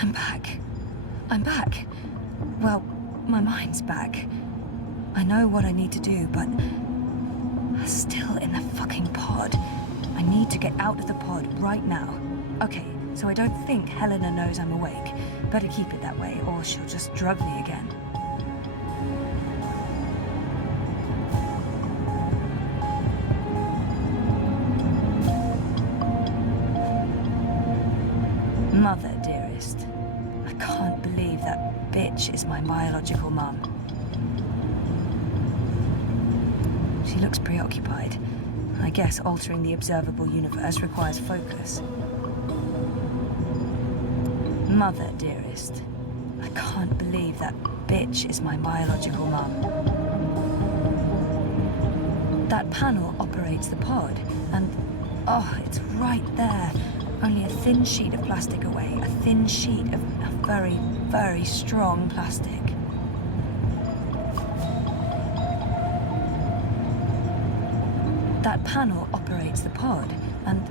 I'm back. I'm back. Well, my mind's back. I know what I need to do, but still in the fucking pod. I need to get out of the pod right now. Okay, so I don't think Helena knows I'm awake. Better keep it that way, or she'll just drug me again. Mother, dearest. I can't believe that bitch is my biological mum. She looks preoccupied. I guess altering the observable universe requires focus. Mother, dearest. I can't believe that bitch is my biological mum. That panel operates the pod, and oh, it's right there. Only a thin sheet of plastic away. A thin sheet of very, very strong plastic. That panel operates the pod, and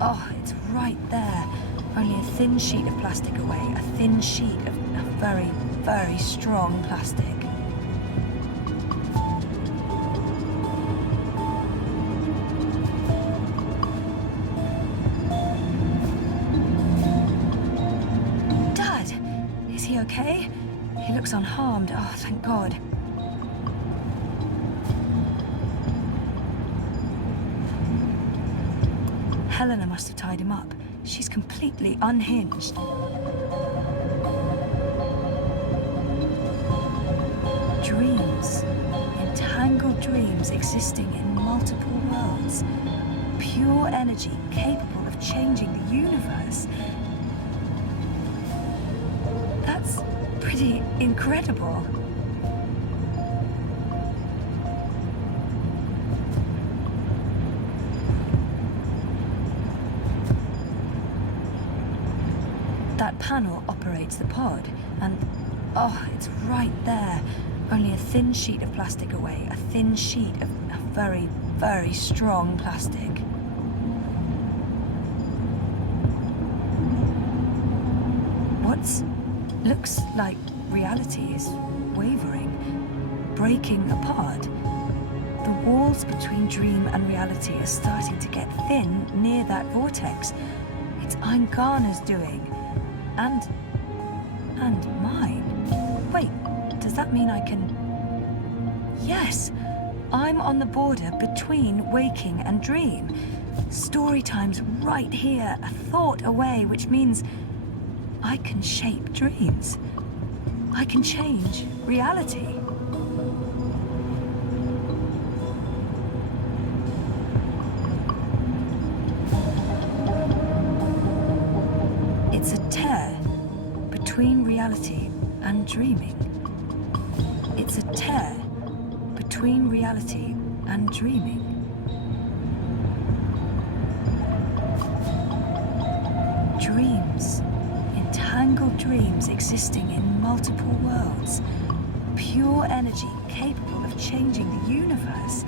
oh, it's right there. Only a thin sheet of plastic away. A thin sheet of very, very strong plastic. Dad! Is he okay? He looks unharmed. Oh, thank God. Helena must have tied him up. She's completely unhinged. Dreams. Entangled dreams existing in multiple worlds. Pure energy capable of changing the universe. That's pretty incredible. That panel operates the pod, and oh, it's right there. Only a thin sheet of plastic away. A thin sheet of very, very strong plastic. What looks like reality is wavering, breaking apart. The walls between dream and reality are starting to get thin near that vortex. It's Aingana's doing. And mine. Wait, does that mean I can... Yes, I'm on the border between waking and dream. Story time's right here, a thought away, which means I can shape dreams. I can change reality. It's a tear between reality and dreaming. It's a tear between reality and dreaming. Dreams. Entangled dreams existing in multiple worlds. Pure energy capable of changing the universe.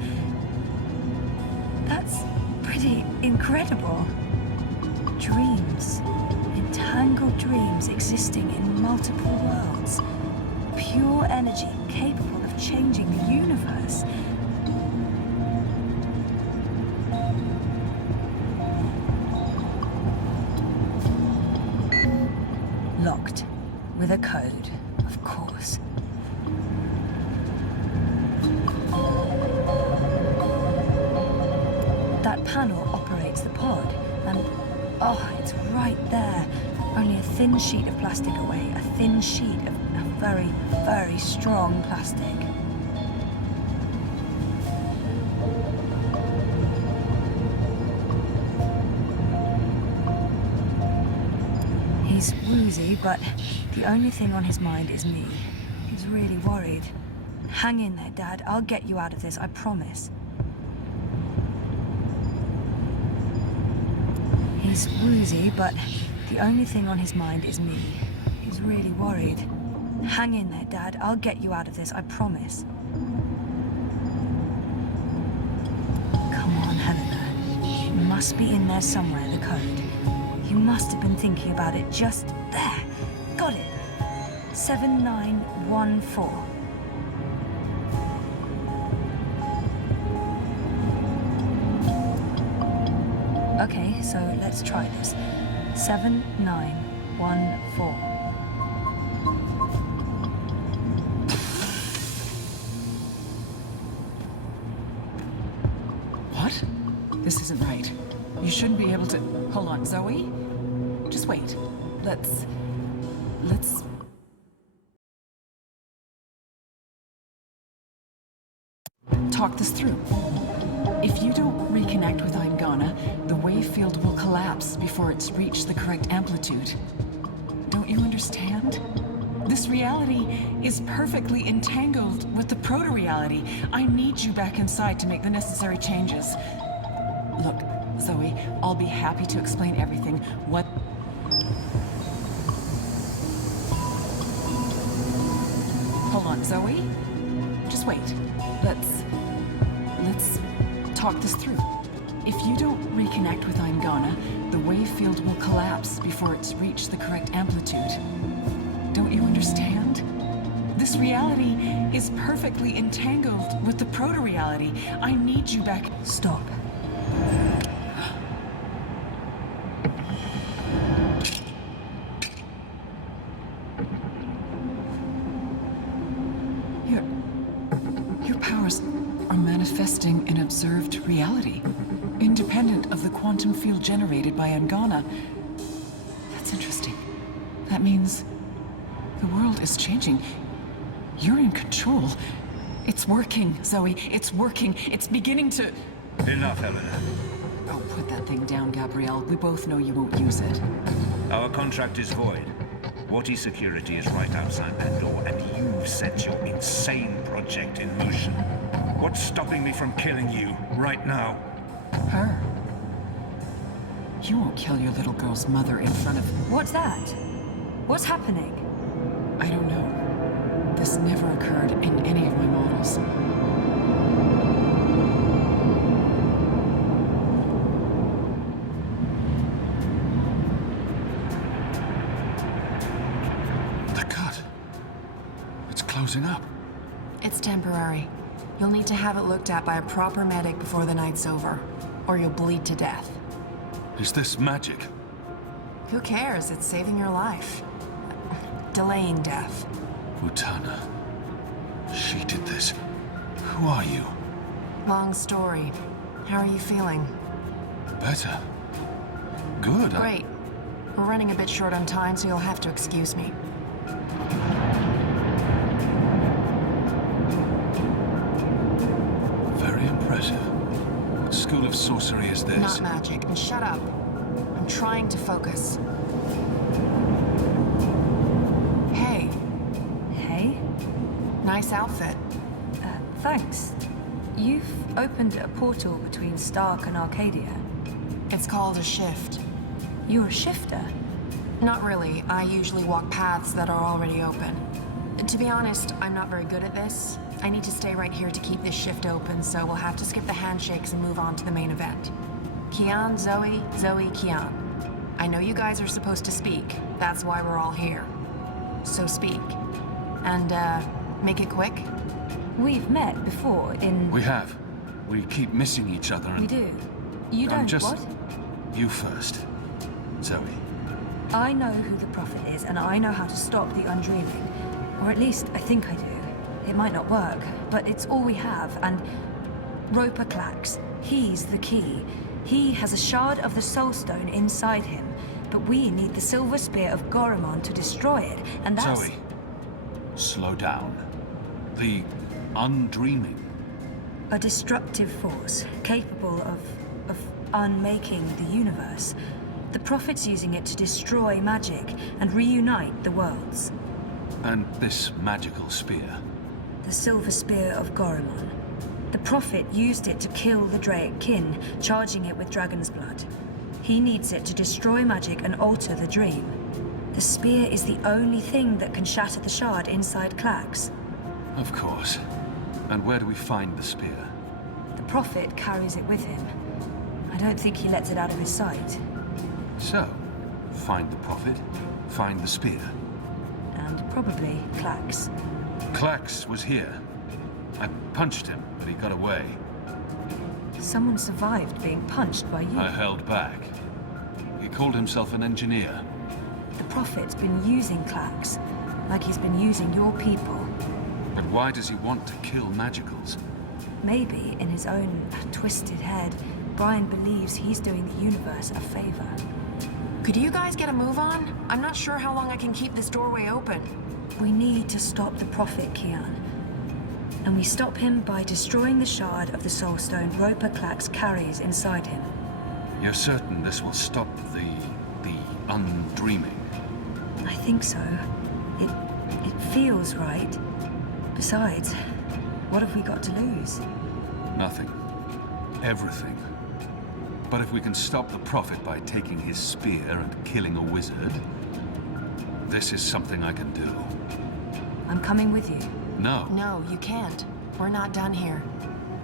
That's pretty incredible. Dreams. Entangled dreams existing in multiple worlds. Pure energy capable of changing the universe. Locked. With a code, of course. That panel operates the pod, and oh, it's right there. Only a thin sheet of plastic away. A thin sheet of very, very strong plastic. He's woozy, but the only thing on his mind is me. He's really worried. Hang in there, Dad. I'll get you out of this, I promise. He's woozy, but the only thing on his mind is me. He's really worried. Hang in there, Dad. I'll get you out of this, I promise. Come on, Helena. It must be in there somewhere, the code. You must have been thinking about it just there. got it. 7914. Okay, so let's try this. 7914. What? This isn't right. You shouldn't be able to... Hold on, Zoe? Just wait. Let's... talk this through. If you don't reconnect with Aingana, the wave field will collapse before it's reached the correct amplitude. Don't you understand? This reality is perfectly entangled with the proto-reality. I need you back inside to make the necessary changes. Look, Zoe, I'll be happy to explain everything. What... Hold on, Zoe? Just wait. Let's talk this through. If you don't reconnect with Aingana, the wave field will collapse before it's reached the correct amplitude. Don't you understand? This reality is perfectly entangled with the proto-reality. I need you back. Stop. Your powers are manifesting an observed reality, independent of the quantum field generated by Aingana. That's interesting. That means the world is changing. You're in control. It's working, Zoe. It's working. It's beginning to... Enough, Eleanor. Oh, put that thing down, Gabrielle. We both know you won't use it. Our contract is void. Wati security is right outside that door, and you've set your insane project in motion. What's stopping me from killing you right now? Her? You won't kill your little girl's mother in front of... What's that? What's happening? I don't know. This never occurred in any of my models. The cut. It's closing up. It's temporary. You'll need to have it looked at by a proper medic before the night's over, or you'll bleed to death. Is this magic? Who cares? It's saving your life. Delaying death. Utana. She did this. Who are you? Long story. How are you feeling? Better. Good. Great. We're running a bit short on time, so you'll have to excuse me. Very impressive. What school of sorcery is this? Not magic. And shut up. I'm trying to focus. Hey. Hey? Nice outfit. Thanks. You've opened a portal between Stark and Arcadia. It's called a shift. You're a shifter? Not really. I usually walk paths that are already open. To be honest, I'm not very good at this. I need to stay right here to keep this shift open, so we'll have to skip the handshakes and move on to the main event. Kian, Zoe, Zoe, Kian. I know you guys are supposed to speak. That's why we're all here. So speak. And, make it quick. We've met before in... We have. We keep missing each other and... We do. You don't, what? You first. Zoe. I know who the Prophet is, and I know how to stop the undreaming. Or at least, I think I do. It might not work, but it's all we have, and... Roper Clax. He's the key. He has a shard of the Soul Stone inside him, but we need the Silver Spear of Gorimon to destroy it, and that's... Zoe. Slow down. The undreaming. A destructive force, capable of unmaking the universe. The Prophet's using it to destroy magic and reunite the worlds. And this magical spear. The Silver Spear of Gorimon. The Prophet used it to kill the Draic kin, charging it with dragon's blood. He needs it to destroy magic and alter the dream. The spear is the only thing that can shatter the shard inside Clax. Of course. And where do we find the spear? The Prophet carries it with him. I don't think he lets it out of his sight. So, find the Prophet, find the spear. around. Probably Clax. Clax was here. I punched him, but he got away. Someone survived being punched by you. I held back. He called himself an engineer. The Prophet's been using Clax, like he's been using your people. But why does he want to kill magicals? Maybe, in his own twisted head, Brian believes he's doing the universe a favor. Could you guys get a move on? I'm not sure how long I can keep this doorway open. We need to stop the Prophet, Kian. And we stop him by destroying the shard of the Soul Stone Roper Clax carries inside him. You're certain this will stop the undreaming? I think so. It feels right. Besides, what have we got to lose? Nothing. Everything. But if we can stop the Prophet by taking his spear and killing a wizard, this is something I can do. I'm coming with you. No. No, you can't. We're not done here.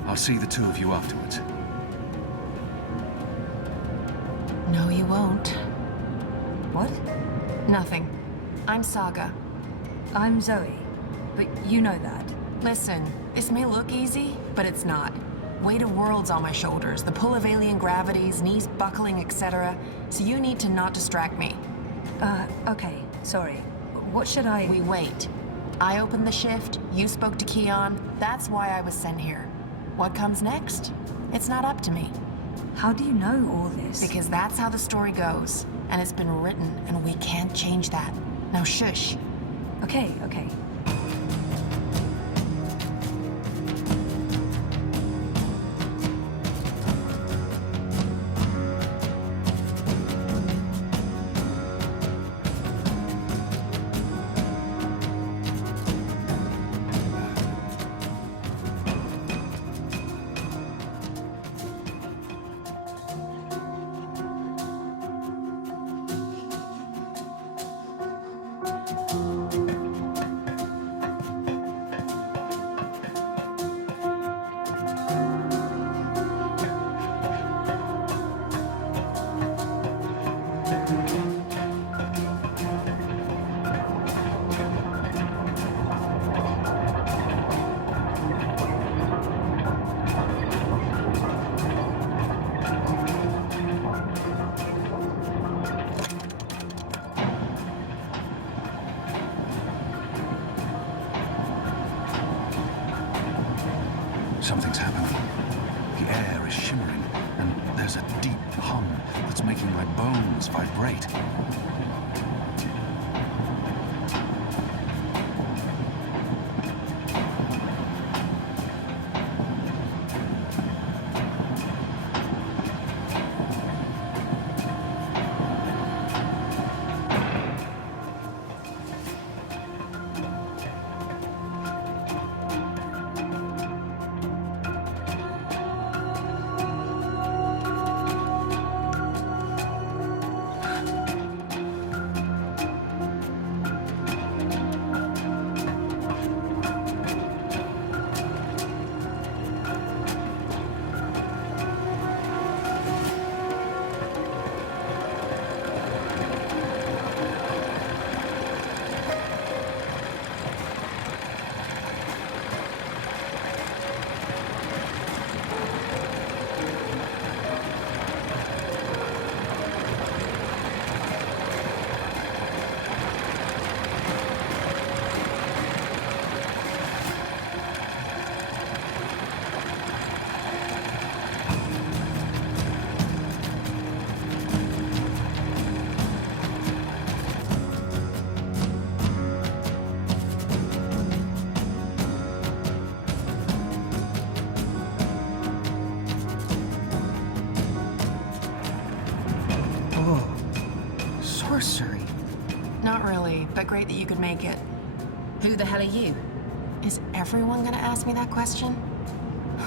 I'll see the two of you afterwards. No, you won't. What? Nothing. I'm Saga. I'm Zoe. But you know that. Listen, this may look easy, but it's not. Weight of worlds on my shoulders, the pull of alien gravities, knees buckling, etc. So you need to not distract me. Okay, sorry. What should I... We wait. I opened the shift, you spoke to Kian, that's why I was sent here. What comes next? It's not up to me. How do you know all this? Because that's how the story goes. And it's been written, and we can't change that. Now shush. Okay. Something's happening. The air is shimmering, and there's a deep hum that's making my bones vibrate. Sorcery. Not really, but great that you could make it. Who the hell are you? Is everyone gonna ask me that question?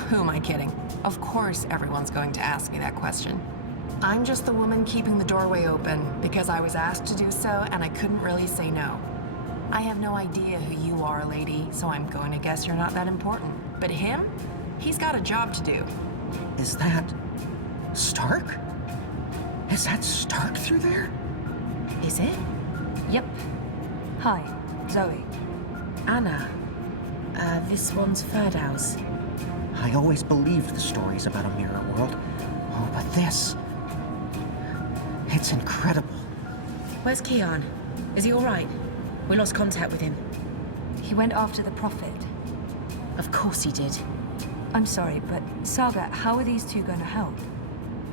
Who am I kidding? Of course everyone's going to ask me that question. I'm just the woman keeping the doorway open because I was asked to do so and I couldn't really say no. I have no idea who you are, lady, so I'm going to guess you're not that important. But him? He's got a job to do. Is that Stark? Is that Stark through there? Is it? Yep. Hi, Zoe. Anna. This one's Ferdow's. I always believed the stories about a mirror world. Oh, but this... It's incredible. Where's Keon? Is he all right? We lost contact with him. He went after the Prophet. Of course he did. I'm sorry, but Saga, how are these two going to help?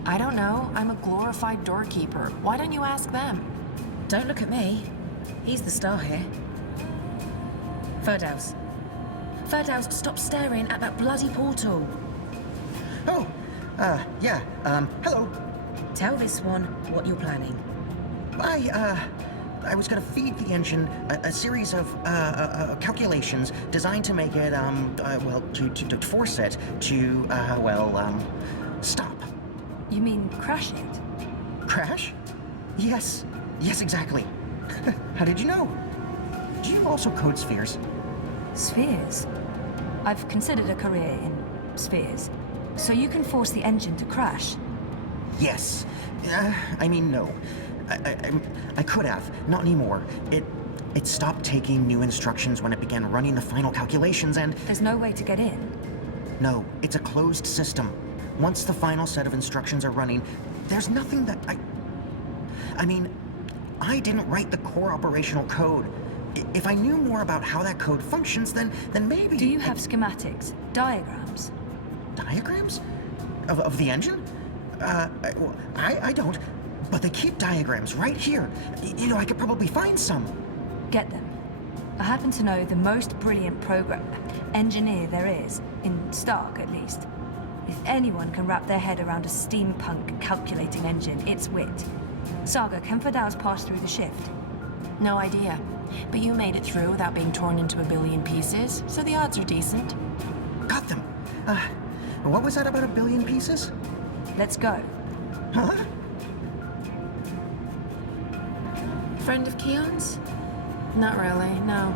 I don't know. I'm a glorified doorkeeper. Why don't you ask them? Don't look at me. He's the star here. Ferdow's. Ferdow's, stop staring at that bloody portal. Oh, yeah, hello. Tell this one what you're planning. I was gonna feed the engine a series of, calculations designed to make it, well, to force it to, stop. You mean crash it? Crash? Yes, exactly. How did you know? Do you also code spheres? Spheres? I've considered a career in spheres. So you can force the engine to crash? Yes. No. I could have. Not anymore. It stopped taking new instructions when it began running the final calculations and... There's no way to get in? No, it's a closed system. Once the final set of instructions are running, there's nothing that I didn't write the core operational code. If I knew more about how that code functions, then maybe... Do you have schematics? Diagrams? Diagrams? Of the engine? I don't. But they keep diagrams right here. I could probably find some. Get them. I happen to know the most brilliant engineer there is, in Stark at least. If anyone can wrap their head around a steampunk calculating engine, it's Wit. Saga, can Ferdow's pass through the shift? No idea. But you made it through without being torn into a billion pieces, so the odds are decent. Got them. What was that about a billion pieces? Let's go. Huh? Friend of Keon's? Not really, no.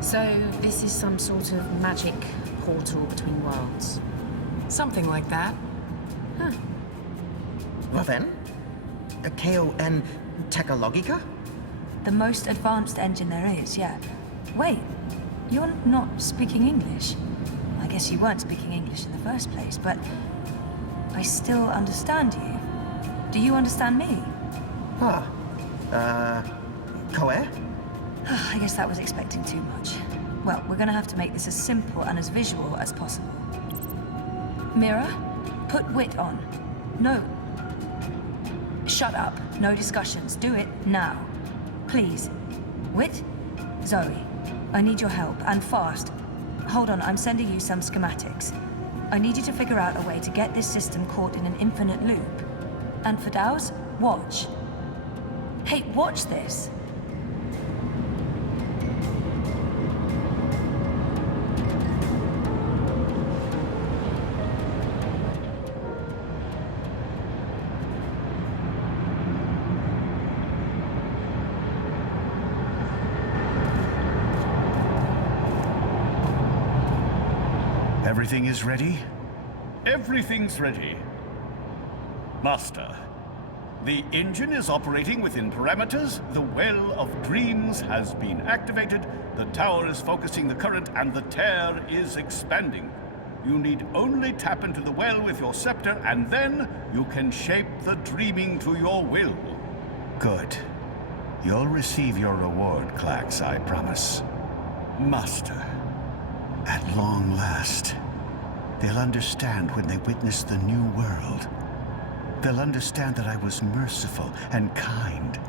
So, this is some sort of magic portal between worlds? Something like that. Huh. Well then, a KON Technologica? The most advanced engine there is, yeah. Wait, you're not speaking English. I guess you weren't speaking English in the first place, but I still understand you. Do you understand me? Koe? I guess that was expecting too much. Well, we're gonna have to make this as simple and as visual as possible. Mira, put Wit on. No. Shut up. No discussions. Do it now. Please. Wit? Zoe, I need your help, and fast. Hold on, I'm sending you some schematics. I need you to figure out a way to get this system caught in an infinite loop. And for Dow's, watch. Hey, watch this. Everything is ready? Everything's ready. Master, the engine is operating within parameters, the well of dreams has been activated, the tower is focusing the current, and the tear is expanding. You need only tap into the well with your scepter, and then you can shape the dreaming to your will. Good. You'll receive your reward, Clax, I promise. Master. At long last, they'll understand when they witness the new world. They'll understand that I was merciful and kind,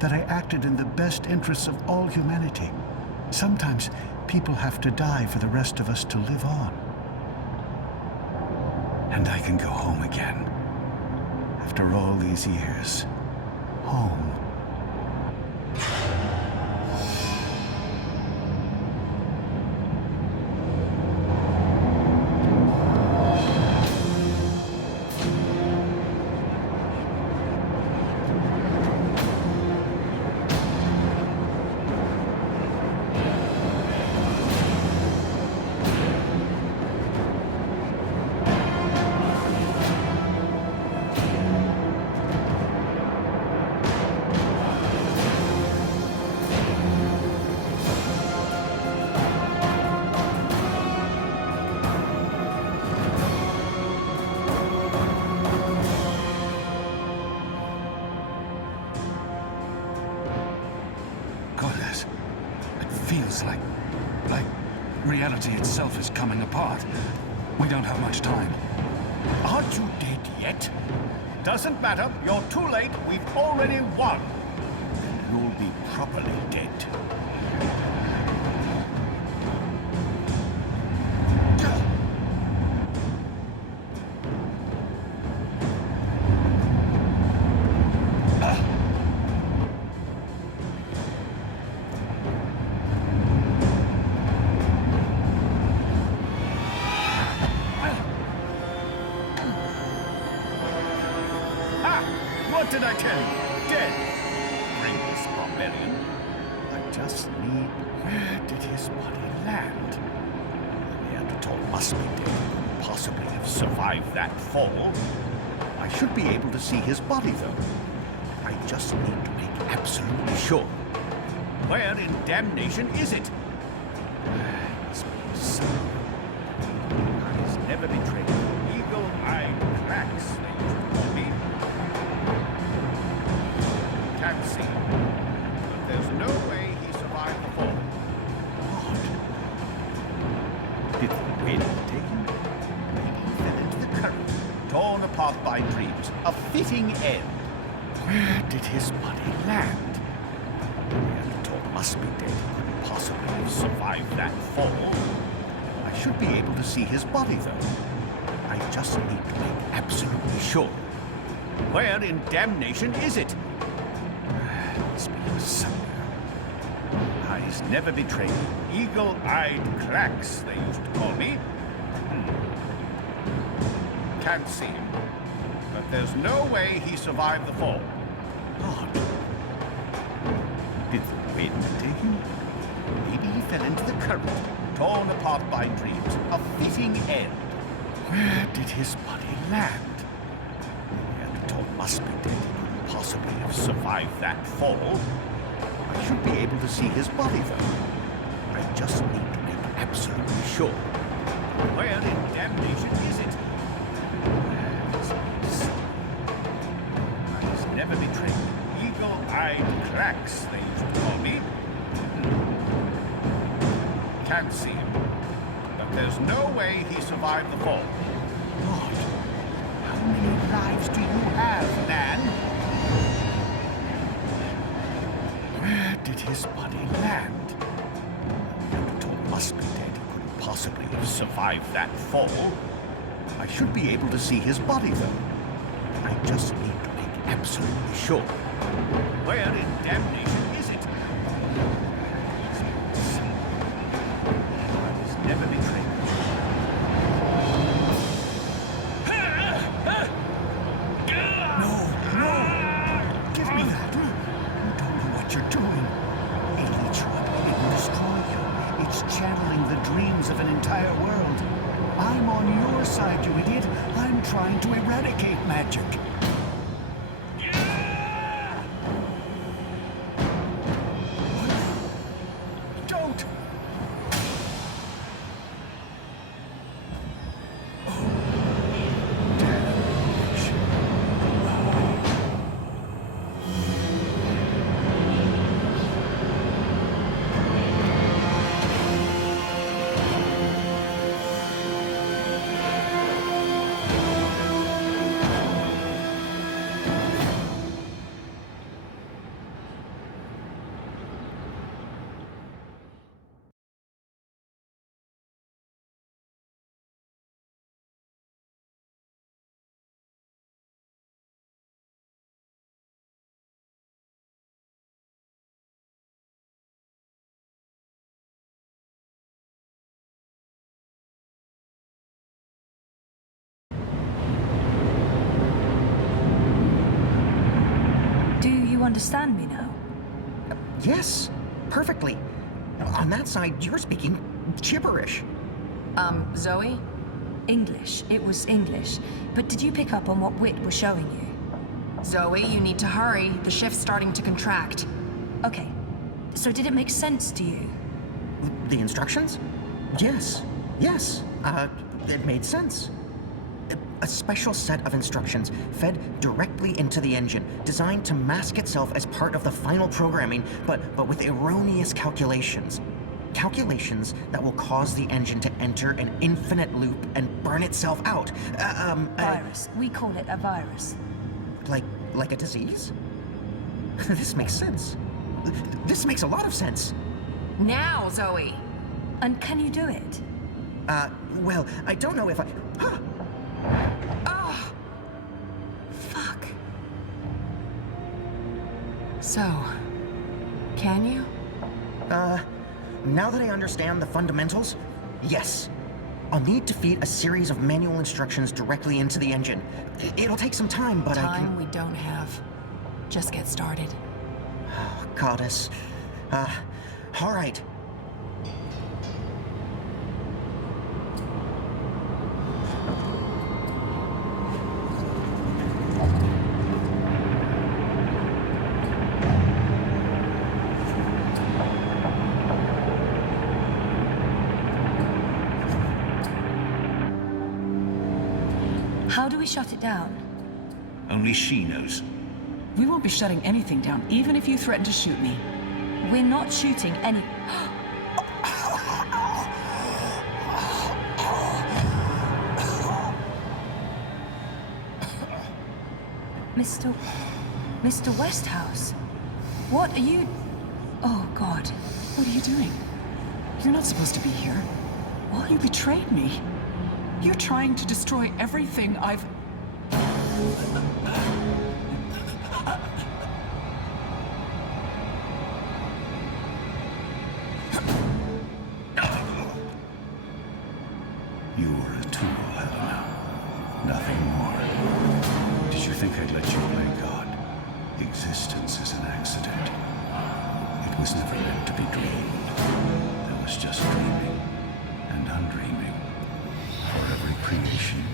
that I acted in the best interests of all humanity. Sometimes people have to die for the rest of us to live on. And I can go home again. After all these years. Home. feels like reality itself is coming apart. We don't have much time. Aren't you dead yet? Doesn't matter. You're too late. We've already won. You'll be properly dead. What did I tell you? Dead. Brainless barbarian. I just need... Where did his body land? The Neanderthal must be dead. Couldn't possibly have survived that fall. I should be able to see his body, though. I just need to make absolutely sure. Where in damnation is it? Must be somewhere. He's never betrayed. Eagle-eyed cracks, they used to call me. Can't see him. But there's no way he survived the fall. What? Did the wind take him? Maybe he fell into the current, torn apart by dreams. A fitting end. Where did his body land? The Neanderthal must be dead. He couldn't possibly have survived that fall. I should be able to see his body, though. I just need to make absolutely sure. Where in damnation is it? Must be somewhere. Eyes never betray me. Eagle-eyed cracks, they used to call me. Can't see him. But there's no way he survived the fall. Odd. Did the wind take him? Maybe he fell into the current, torn apart by dreams. A fitting end. Where did his body land? The Neanderthal must be dead. He couldn't possibly have survived that fall. I should be able to see his body, though. I just need to make absolutely sure. Where in damnation is it? Eyes never betray me. Eagle-eyed cracks, they used to call me. Can't see him. But there's no way he survived the fall. Lord, how many lives do you have, Nan? Where did his body land? The Neanderthal must be dead. He couldn't possibly have survived that fall. I should be able to see his body, though. I just need to make absolutely sure. Where in damnation is it? Eyes never betray me. No, no! Give me that! You don't know what you're doing. It'll eat you up. It will destroy you. It's channeling the dreams of an entire world. I'm on your side, you idiot. I'm trying to eradicate magic. Don't! Do you understand me now? Yes, perfectly. On that side, you're speaking gibberish. Zoe? English. It was English. But did you pick up on what Wit was showing you? Zoe, you need to hurry. The shift's starting to contract. Okay. So did it make sense to you? The instructions? Yes, yes. It made sense. A special set of instructions fed directly into the engine, designed to mask itself as part of the final programming, but with erroneous calculations. calculations that will cause the engine to enter an infinite loop and burn itself out. Virus. We call it a virus. Like a disease? This makes sense. This makes a lot of sense. Now, Zoe! And can you do it? Well, I don't know if I... Oh! Fuck. So, can you? Now that I understand the fundamentals, yes. I'll need to feed a series of manual instructions directly into the engine. It'll take some time, but I can... Time we don't have. Just get started. Oh, goddess. All right. How do we shut it down? Only she knows. We won't be shutting anything down, even if you threaten to shoot me. We're not shooting any... Mr. Westhouse, what are you... Oh, God. What are you doing? You're not supposed to be here. What? You betrayed me. You're trying to destroy everything I've... You were a tool, Helena. Nothing more. Did you think I'd let you play God? Existence is an accident. It was never meant to be dreamed. There was just dreaming and undreaming. For every creation,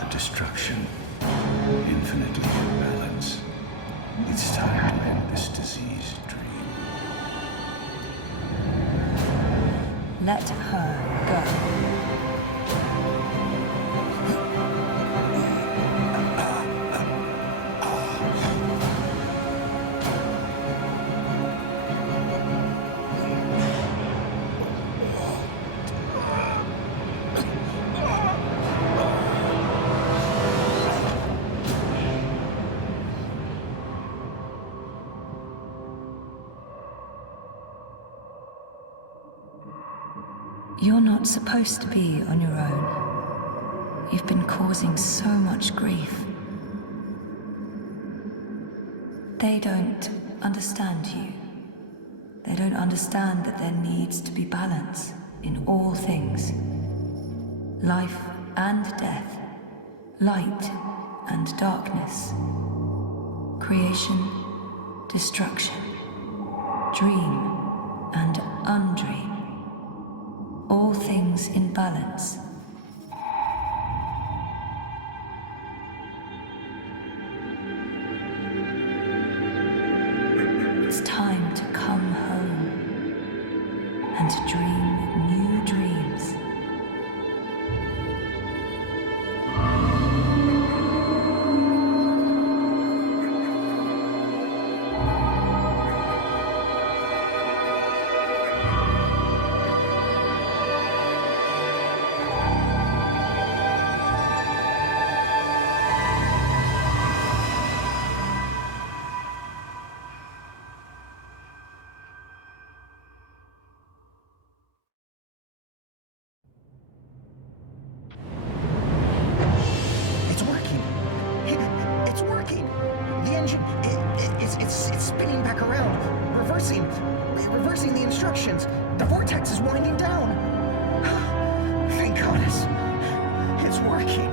a destruction. Infinitely in balance. It's time to end this diseased dream. Let her go. You're not supposed to be on your own. You've been causing so much grief. They don't understand you. They don't understand that there needs to be balance in all things. Life and death. Light and darkness. Creation, destruction. Dream and undream. All things in balance. It's time to come home and to dream new dreams. It's spinning back around, reversing the instructions. The vortex is winding down. Thank goodness. It's working.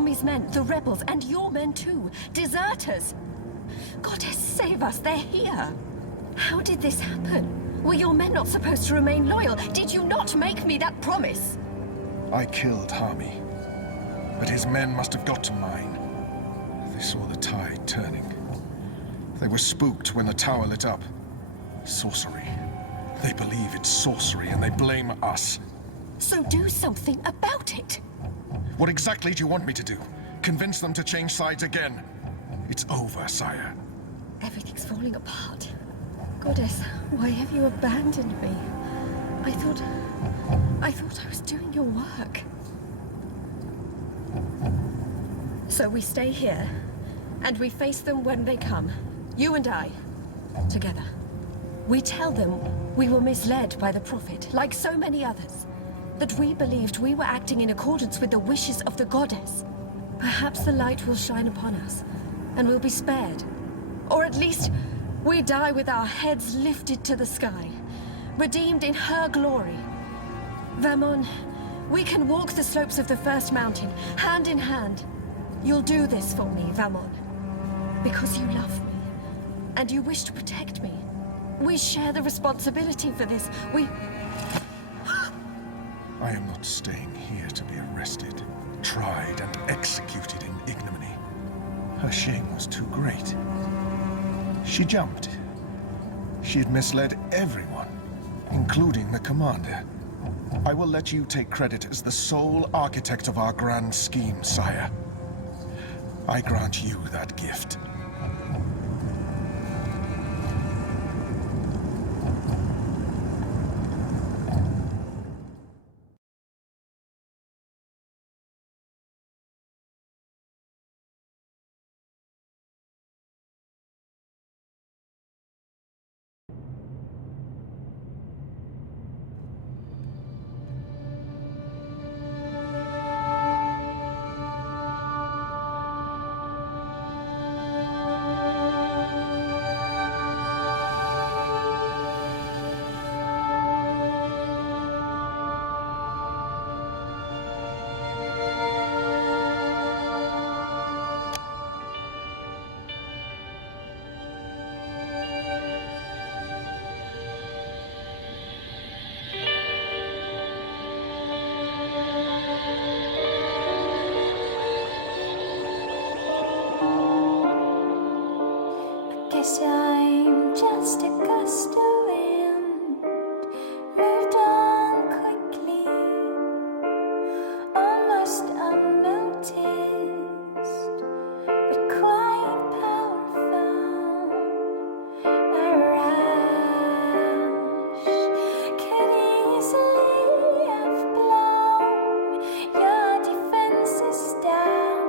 army's men, the rebels, and your men too. Deserters! Goddess, save us, they're here! How did this happen? Were your men not supposed to remain loyal? Did you not make me that promise? I killed Hami, but his men must have got to mine. They saw the tide turning. They were spooked when the tower lit up. Sorcery. They believe it's sorcery and they blame us. So do something about it! What exactly do you want me to do? Convince them to change sides again? It's over, sire. Everything's falling apart. Goddess, why have you abandoned me? I thought I was doing your work. So we stay here, and we face them when they come. You and I, together. We tell them we were misled by the Prophet, like so many others. That we believed we were acting in accordance with the wishes of the Goddess. Perhaps the light will shine upon us, and we'll be spared. Or at least, we die with our heads lifted to the sky, redeemed in her glory. Vermon, we can walk the slopes of the first mountain, hand in hand. You'll do this for me, Vermon. Because you love me, and you wish to protect me. We share the responsibility for this. I am not staying here to be arrested, tried, and executed in ignominy. Her shame was too great. She jumped. She had misled everyone, including the commander. I will let you take credit as the sole architect of our grand scheme, sire. I grant you that gift. Guess I'm just a gust of wind, moved on quickly, almost unnoticed, but quite powerful. A rush could easily have blown your defenses down,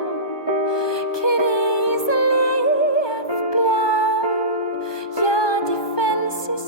could easily have blown your defenses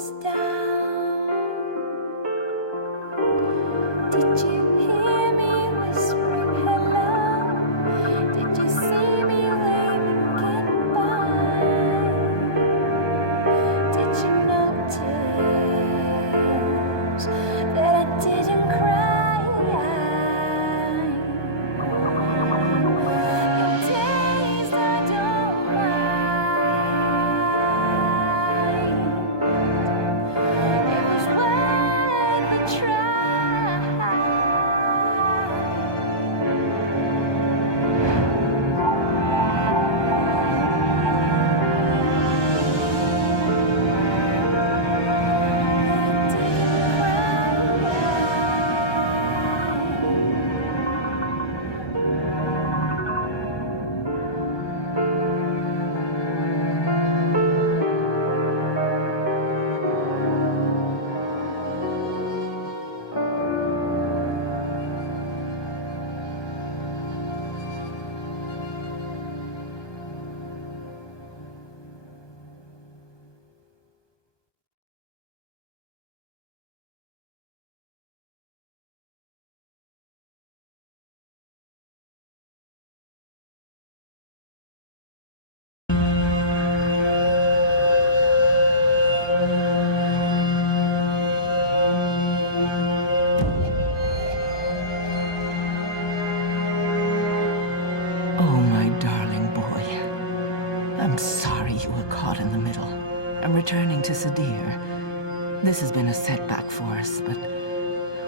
I'm returning to Sadir. This has been a setback for us, but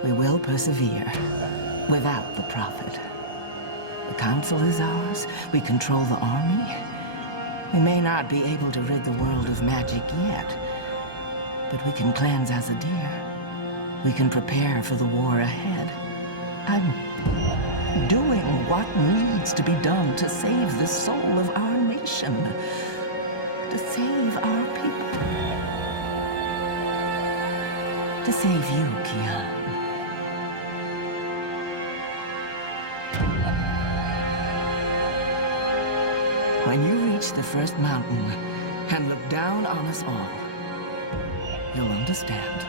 we will persevere without the Prophet. The council is ours. We control the army. We may not be able to rid the world of magic yet, but we can cleanse Azadir. We can prepare for the war ahead. I'm doing what needs to be done to save the soul of our nation, to save our people, to save you, Kian. When you reach the first mountain and look down on us all, you'll understand.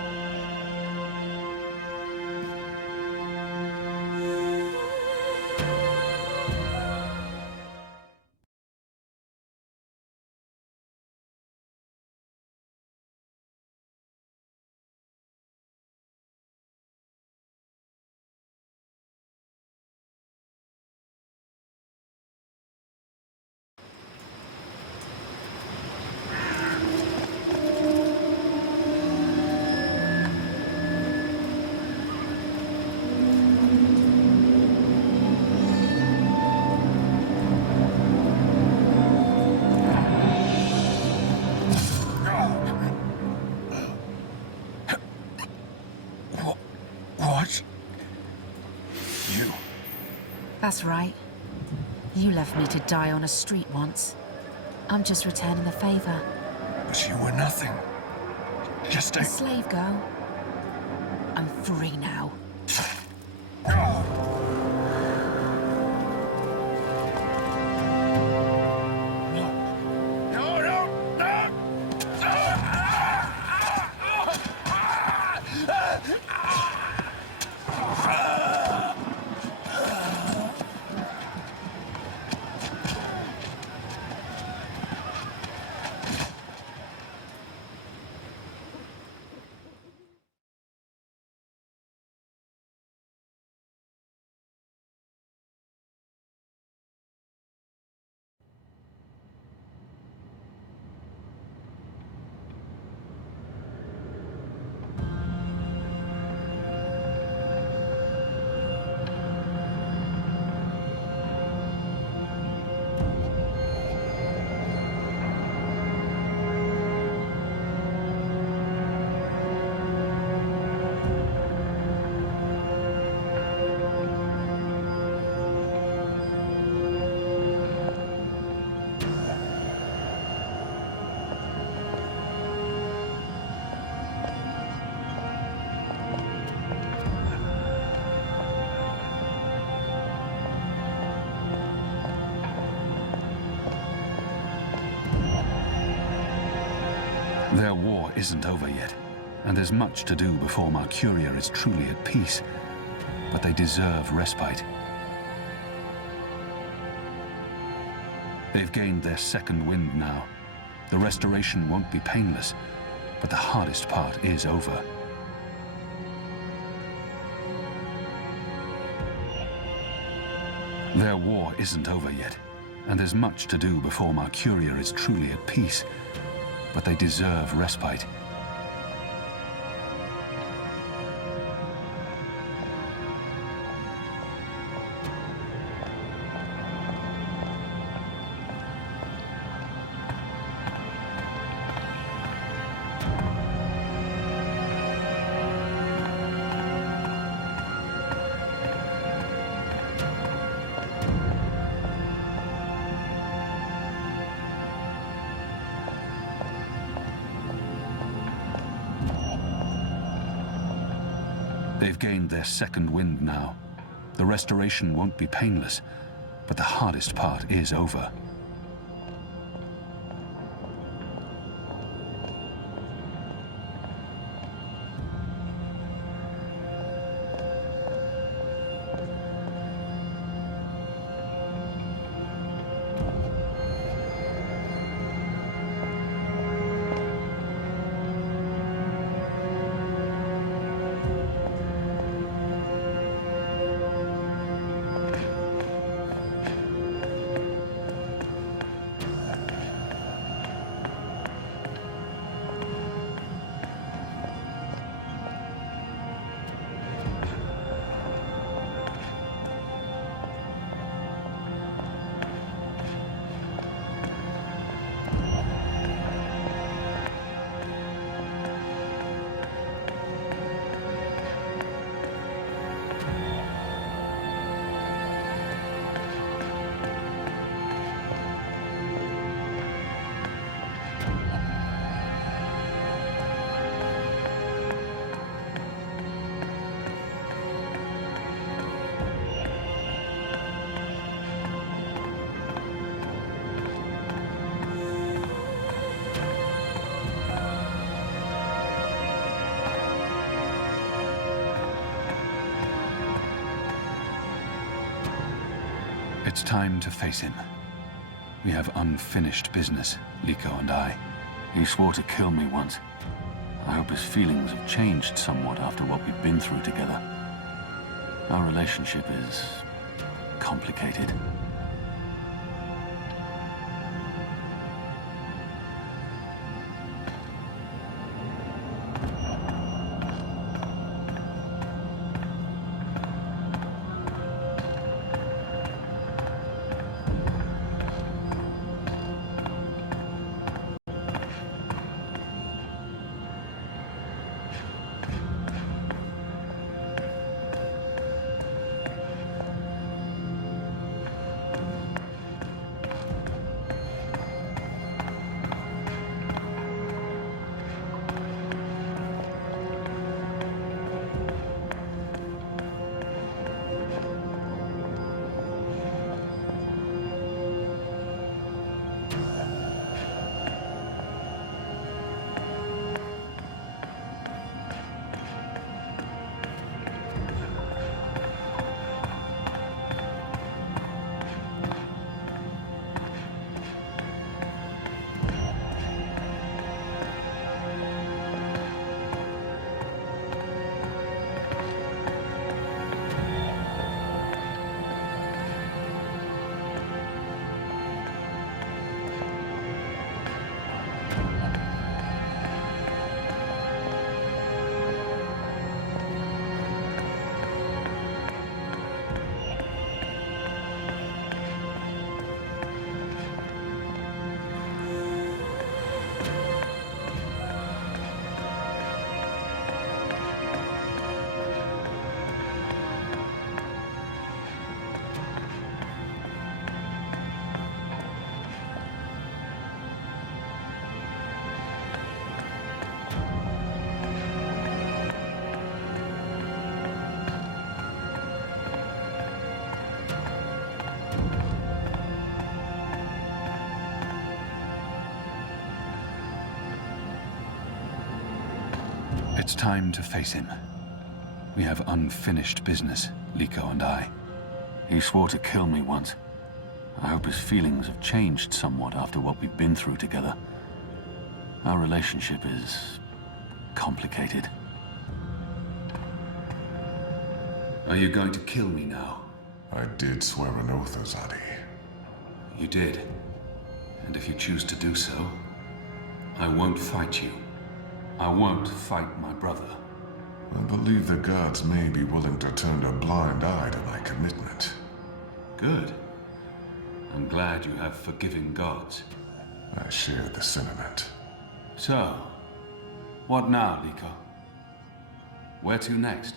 What? You? That's right. You left me to die on a street once. I'm just returning the favor. But you were nothing. Just A a... slave girl. I'm free now. Their war isn't over yet, and there's much to do before Mercuria is truly at peace. But they deserve respite. They've gained their second wind now. The restoration won't be painless, but the hardest part is over. Their war isn't over yet, and there's much to do before Mercuria is truly at peace. But they deserve respite. They've gained their second wind now. The restoration won't be painless, but the hardest part is over. It's time to face him. We have unfinished business, Liko and I. He swore to kill me once. I hope his feelings have changed somewhat after what we've been through together. Our relationship is complicated. It's time to face him. We have unfinished business, Liko and I. He swore to kill me once. I hope his feelings have changed somewhat after what we've been through together. Our relationship is complicated. Are you going to kill me now? I did swear an oath, Azadi. You did. And if you choose to do so, I won't fight you. I won't fight my brother. I believe the gods may be willing to turn a blind eye to my commitment. Good. I'm glad you have forgiving gods. I share the sentiment. So, what now, Liko? Where to next?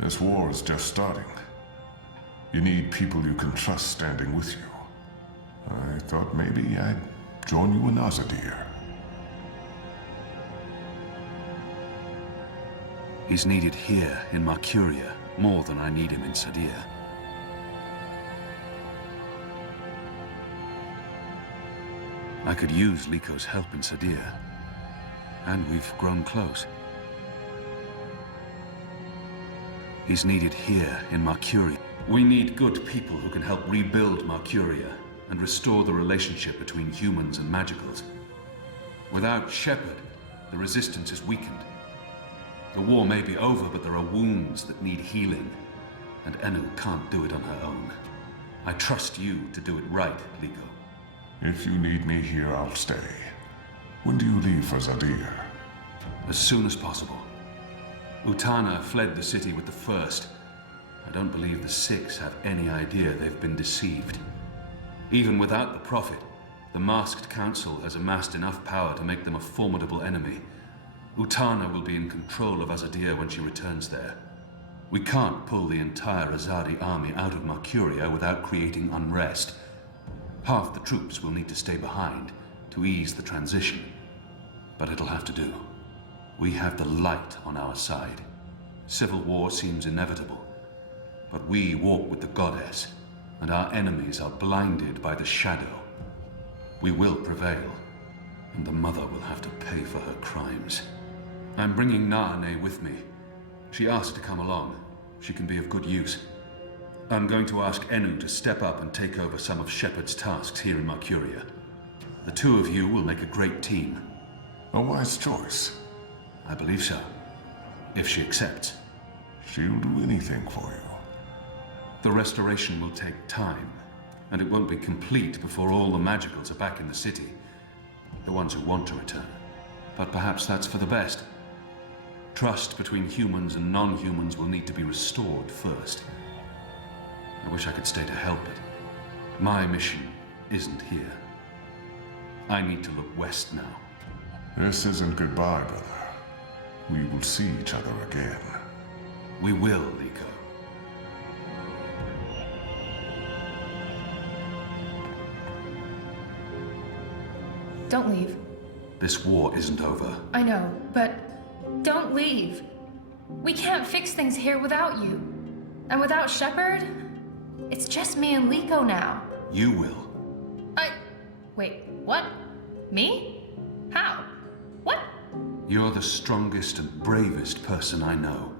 This war is just starting. You need people you can trust standing with you. I thought maybe I'd join you in Azadir. He's needed here in Mercuria more than I need him in Sadir. I could use Liko's help in Sadir, and we've grown close. He's needed here in Mercuria. We need good people who can help rebuild Mercuria and restore the relationship between humans and magicals. Without Shepard, the resistance is weakened. The war may be over, but there are wounds that need healing, and Enu can't do it on her own. I trust you to do it right, Liko. If you need me here, I'll stay. When do you leave for Zadir? As soon as possible. Utana fled the city with the First. I don't believe the Six have any idea they've been deceived. Even without the Prophet, the Masked Council has amassed enough power to make them a formidable enemy. Utana will be in control of Azadir when she returns there. We can't pull the entire Azadi army out of Mercuria without creating unrest. Half the troops will need to stay behind to ease the transition. But it'll have to do. We have the light on our side. Civil war seems inevitable. But we walk with the goddess, and our enemies are blinded by the shadow. We will prevail, and the mother will have to pay for her crimes. I'm bringing Naane with me. She asked to come along. She can be of good use. I'm going to ask Enu to step up and take over some of Shepard's tasks here in Mercuria. The two of you will make a great team. A wise choice. I believe so. If she accepts. She'll do anything for you. The restoration will take time, and it won't be complete before all the magicals are back in the city. The ones who want to return. But perhaps that's for the best. Trust between humans and non-humans will need to be restored first. I wish I could stay to help it. My mission isn't here. I need to look west now. This isn't goodbye, brother. We will see each other again. We will, Liko. Don't leave. This war isn't over. I know, but don't leave. We can't fix things here without you. And without Shepard, it's just me and Liko now. You will. Wait, what? Me? How? What? You're the strongest and bravest person I know.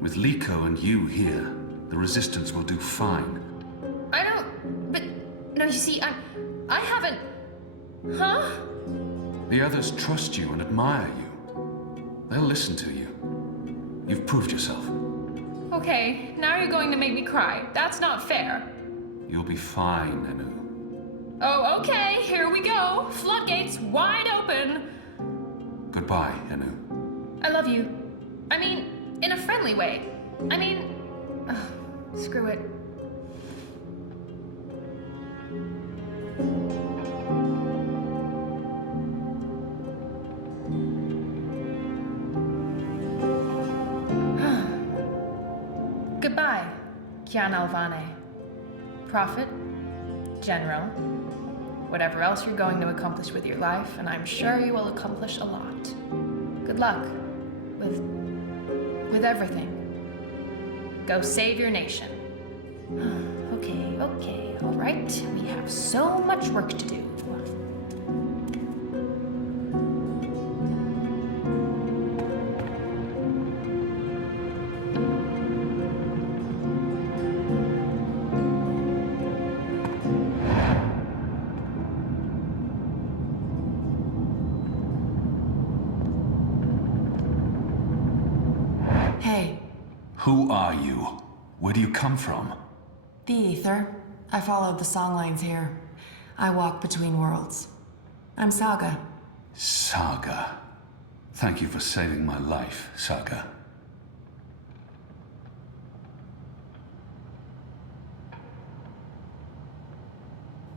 With Liko and you here, the Resistance will do fine. I don't... But... No, you see, I haven't... Huh? The others trust you and admire you. They'll listen to you. You've proved yourself. Okay, now you're going to make me cry. That's not fair. You'll be fine, Enu. Oh, okay, here we go. Floodgates wide open. Goodbye, Enu. I love you. I mean, in a friendly way. I mean... screw it. Goodbye, Kian Alvane. Prophet, General, whatever else you're going to accomplish with your life, and I'm sure you will accomplish a lot. Good luck with everything. Go save your nation. Okay, all right. We have so much work to do. Hey. Who are you? Where do you come from? The Ether. I followed the songlines here. I walk between worlds. I'm Saga. Saga. Thank you for saving my life, Saga.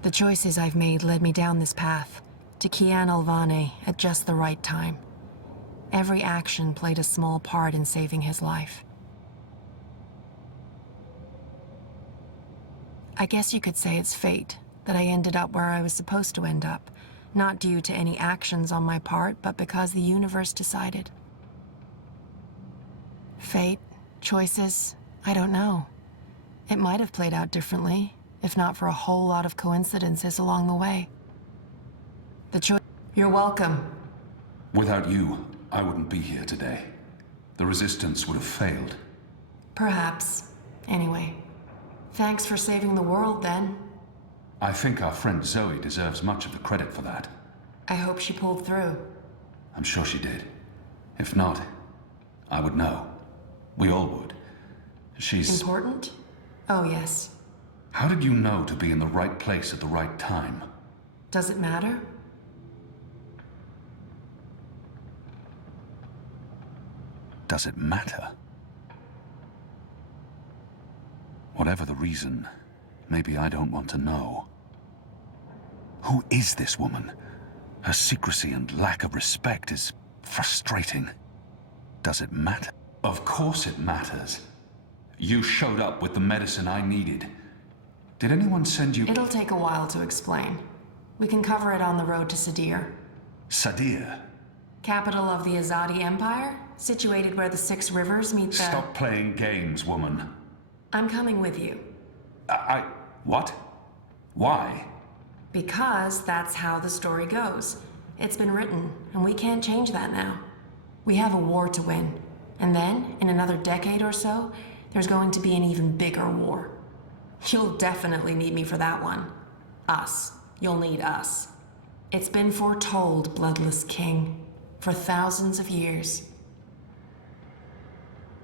The choices I've made led me down this path, to Kian Alvane at just the right time. Every action played a small part in saving his life. I guess you could say it's fate that I ended up where I was supposed to end up, not due to any actions on my part, but because the universe decided. Fate, choices, I don't know. It might have played out differently, if not for a whole lot of coincidences along the way. You're welcome. Without you, I wouldn't be here today. The Resistance would have failed. Perhaps. Anyway, thanks for saving the world, then. I think our friend Zoe deserves much of the credit for that. I hope she pulled through. I'm sure she did. If not, I would know. We all would. She's... Important? Oh, yes. How did you know to be in the right place at the right time? Does it matter? Does it matter? Whatever the reason, maybe I don't want to know. Who is this woman? Her secrecy and lack of respect is frustrating. Does it matter? Of course it matters. You showed up with the medicine I needed. Did anyone send you... It'll take a while to explain. We can cover it on the road to Sadir. Sadir? Capital of the Azadi Empire, situated where the 6 rivers meet the... Stop playing games, woman. I'm coming with you. What? Why? Because that's how the story goes. It's been written, and we can't change that now. We have a war to win. And then, in another decade or so, there's going to be an even bigger war. You'll definitely need me for that one. Us. You'll need us. It's been foretold, Bloodless King, for thousands of years.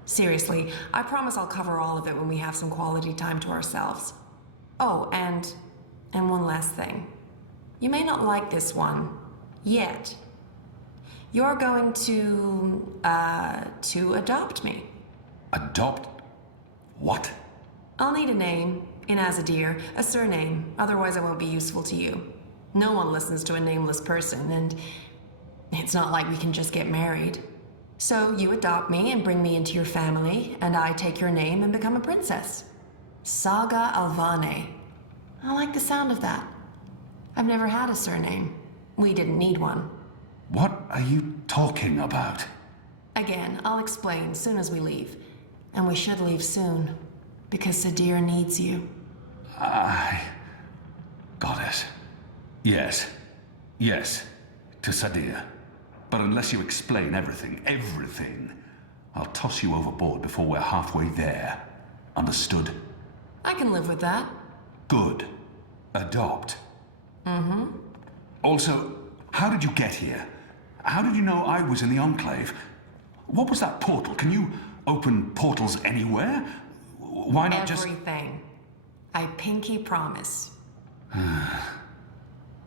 Seriously, I promise I'll cover all of it when we have some quality time to ourselves. Oh, and one last thing. You may not like this one yet. You're going to adopt me. Adopt? What? I'll need a name, in Azadir, a surname, otherwise I won't be useful to you. No one listens to a nameless person, and it's not like we can just get married. So you adopt me and bring me into your family, and I take your name and become a princess. Saga Alvane. I like the sound of that. I've never had a surname. We didn't need one. What are you talking about? Again, I'll explain soon as we leave. And we should leave soon, because Sadir needs you. Got it. Yes. Yes. To Sadir. But unless you explain everything, I'll toss you overboard before we're halfway there. Understood? I can live with that. Good. Adopt. Mm-hmm. Also, how did you get here? How did you know I was in the Enclave? What was that portal? Can you open portals anywhere? Why not just... Everything. I pinky promise.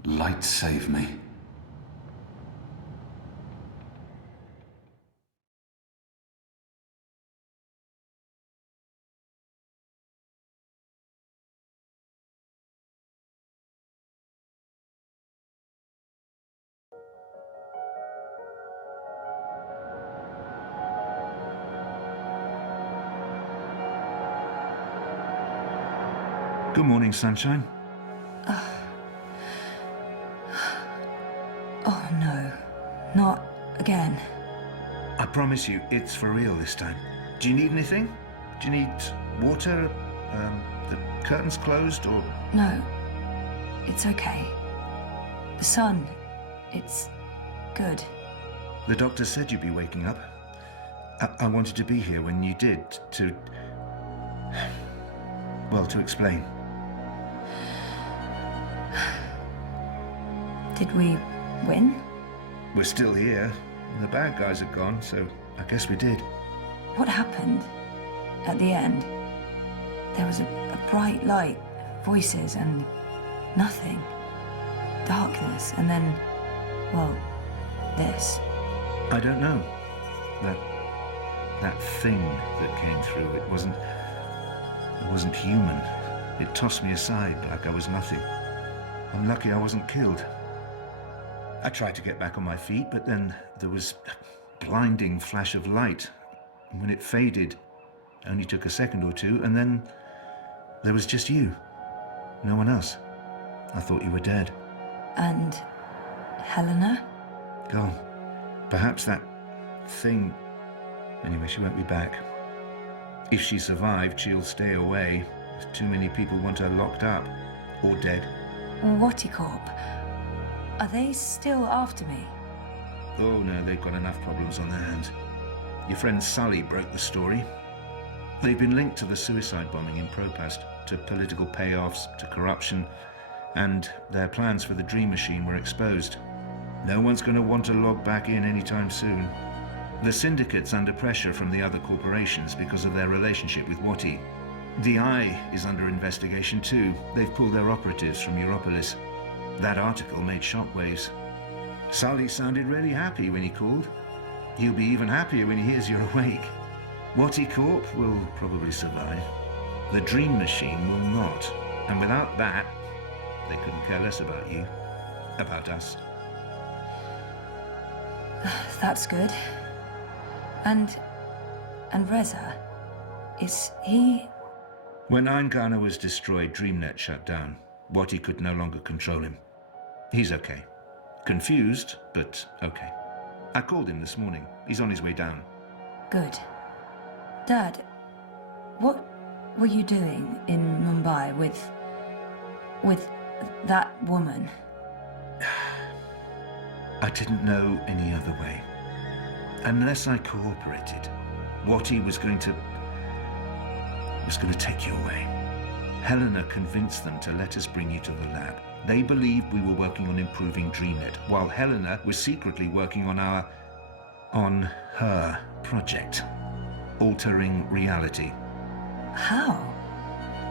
Light save me. Good morning, sunshine. Oh no, not again. I promise you, it's for real this time. Do you need anything? Do you need water? The curtains closed, or...? No, it's okay. The sun, it's good. The doctor said you'd be waking up. I wanted to be here when you did, to explain. Did we win? We're still here, and the bad guys are gone, so I guess we did. What happened at the end? There was a bright light, voices, and nothing. Darkness, and then, well, this. I don't know. That thing that came through, it wasn't human. It tossed me aside like I was nothing. I'm lucky I wasn't killed. I tried to get back on my feet, but then there was a blinding flash of light. And when it faded, it only took a second or two, and then there was just you. No one else. I thought you were dead. And Helena? Gone. Perhaps that thing... Anyway, she won't be back. If she survived, she'll stay away. Too many people want her locked up. Or dead. Watticorp. Are they still after me? Oh no, they've got enough problems on their hands. Your friend Sully broke the story. They've been linked to the suicide bombing in Propast, to political payoffs, to corruption, and their plans for the Dream Machine were exposed. No one's going to want to log back in anytime soon. The Syndicate's under pressure from the other corporations because of their relationship with Wati. The Eye is under investigation too. They've pulled their operatives from Europolis. That article made shockwaves. Sully sounded really happy when he called. He'll be even happier when he hears you're awake. Watticorp will probably survive. The Dream Machine will not. And without that, they couldn't care less about you. About us. That's good. And Reza, is he... When Eingana was destroyed, DreamNet shut down. Wati could no longer control him. He's okay. Confused, but okay. I called him this morning. He's on his way down. Good. Dad, what were you doing in Mumbai with that woman? I didn't know any other way. Unless I cooperated, Wati was going to take you away. Helena convinced them to let us bring you to the lab. They believed we were working on improving DreamNet, while Helena was secretly working on her project, altering reality. How?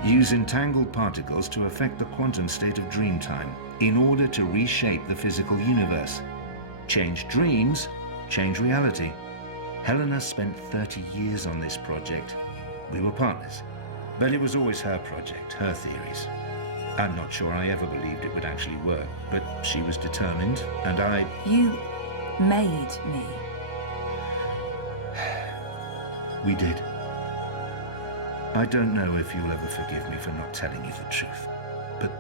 Use entangled particles to affect the quantum state of dreamtime in order to reshape the physical universe. Change dreams, change reality. Helena spent 30 years on this project. We were partners. But it was always her project, her theories. I'm not sure I ever believed it would actually work, but she was determined, and I... You made me. We did. I don't know if you'll ever forgive me for not telling you the truth, but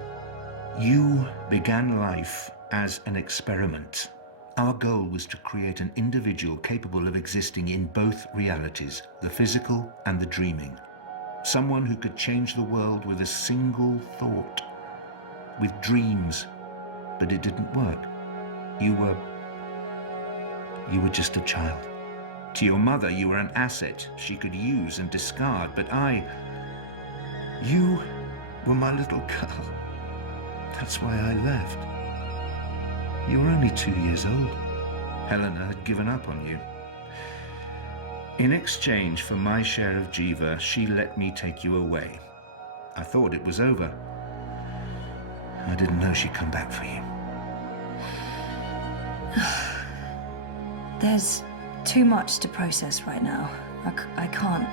you began life as an experiment. Our goal was to create an individual capable of existing in both realities, the physical and the dreaming. Someone who could change the world with a single thought, with dreams, but it didn't work. You were just a child. To your mother, you were an asset she could use and discard, but you were my little girl. That's why I left. You were only 2 years old. Helena had given up on you. In exchange for my share of Jiva, she let me take you away. I thought it was over. I didn't know she'd come back for you. There's too much to process right now. I can't.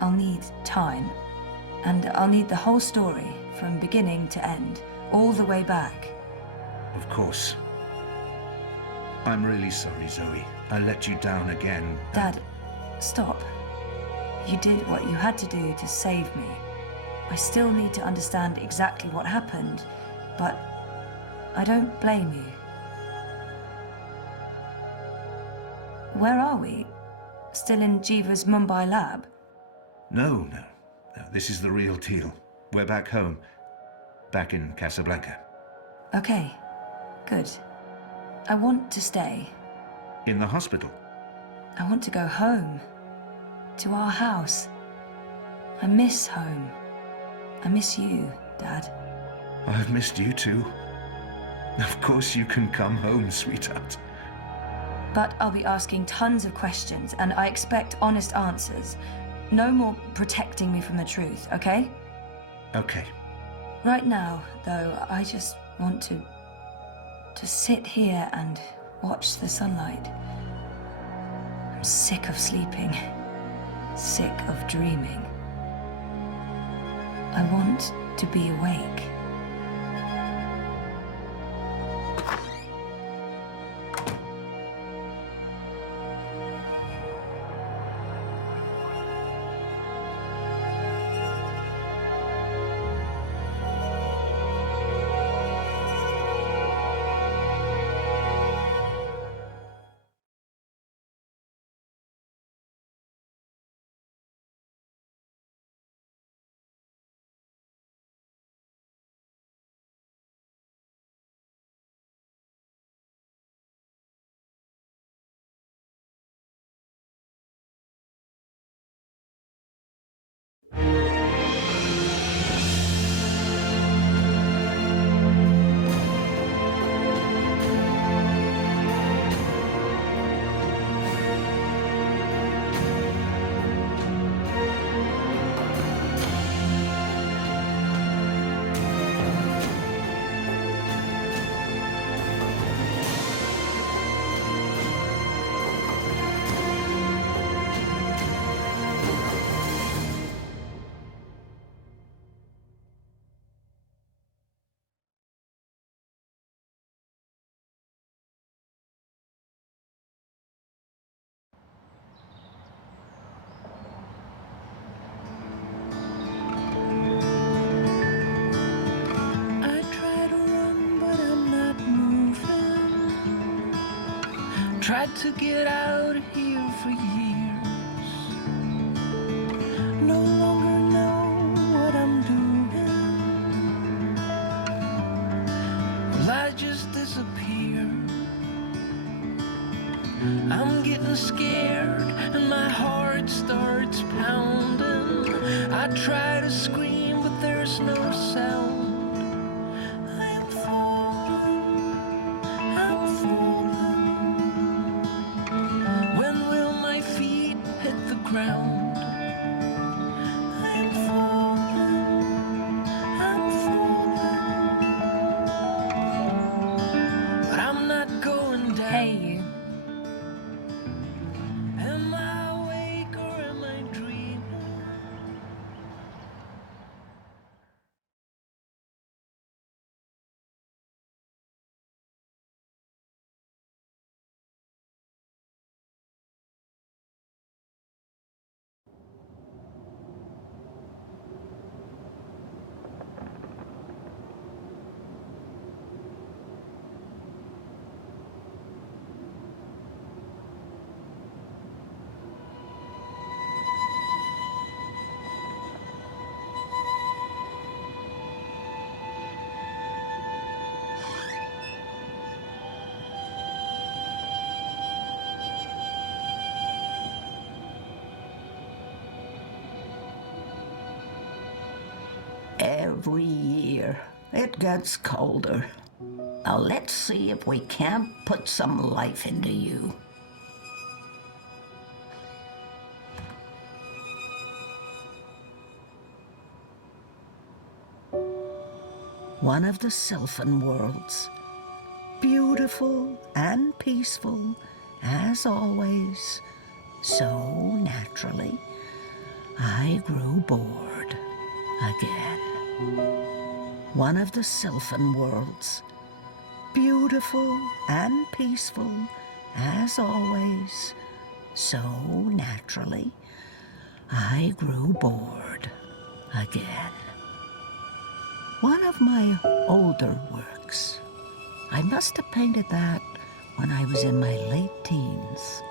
I'll need time. And I'll need the whole story, from beginning to end, all the way back. Of course. I'm really sorry, Zoe. I let you down again. Dad, stop. You did what you had to do to save me. I still need to understand exactly what happened, but I don't blame you. Where are we? Still in Jiva's Mumbai lab? No. This is the real deal. We're back home. Back in Casablanca. Okay, good. I want to stay. In the hospital? I want to go home. To our house. I miss home. I miss you, Dad. I've missed you too. Of course you can come home, sweetheart. But I'll be asking tons of questions, and I expect honest answers. No more protecting me from the truth, okay? Okay. Right now, though, I just want to sit here and watch the sunlight. I'm sick of sleeping. Sick of dreaming. I want to be awake. Tried to get out of here for years. No longer know what I'm doing. Well, I just disappear. I'm getting scared and my heart starts pounding. I try to scream, but there's there's no sound. I'm falling, I'm falling. When will my feet hit the ground? I'm falling, I'm falling. But I'm not going down. Hey, you. Am I awake or am I dreaming? Every year, it gets colder. Now let's see if we can't put some life into you. One of the Sylphan worlds. Beautiful and peaceful, as always. So naturally, I grew bored again. One of the Sylphan worlds. Beautiful and peaceful, as always. So naturally, I grew bored again. One of my older works. I must have painted that when I was in my late teens.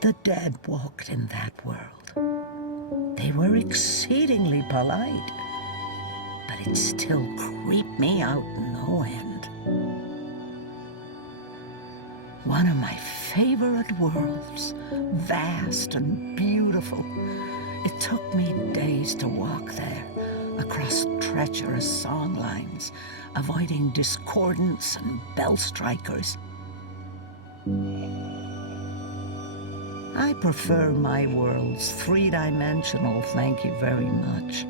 The dead walked in that world. They were exceedingly polite, but it still creeped me out no end. One of my favorite worlds, vast and beautiful. It took me days to walk there, across treacherous song lines, avoiding discordants and bell strikers. I prefer my worlds three-dimensional, thank you very much.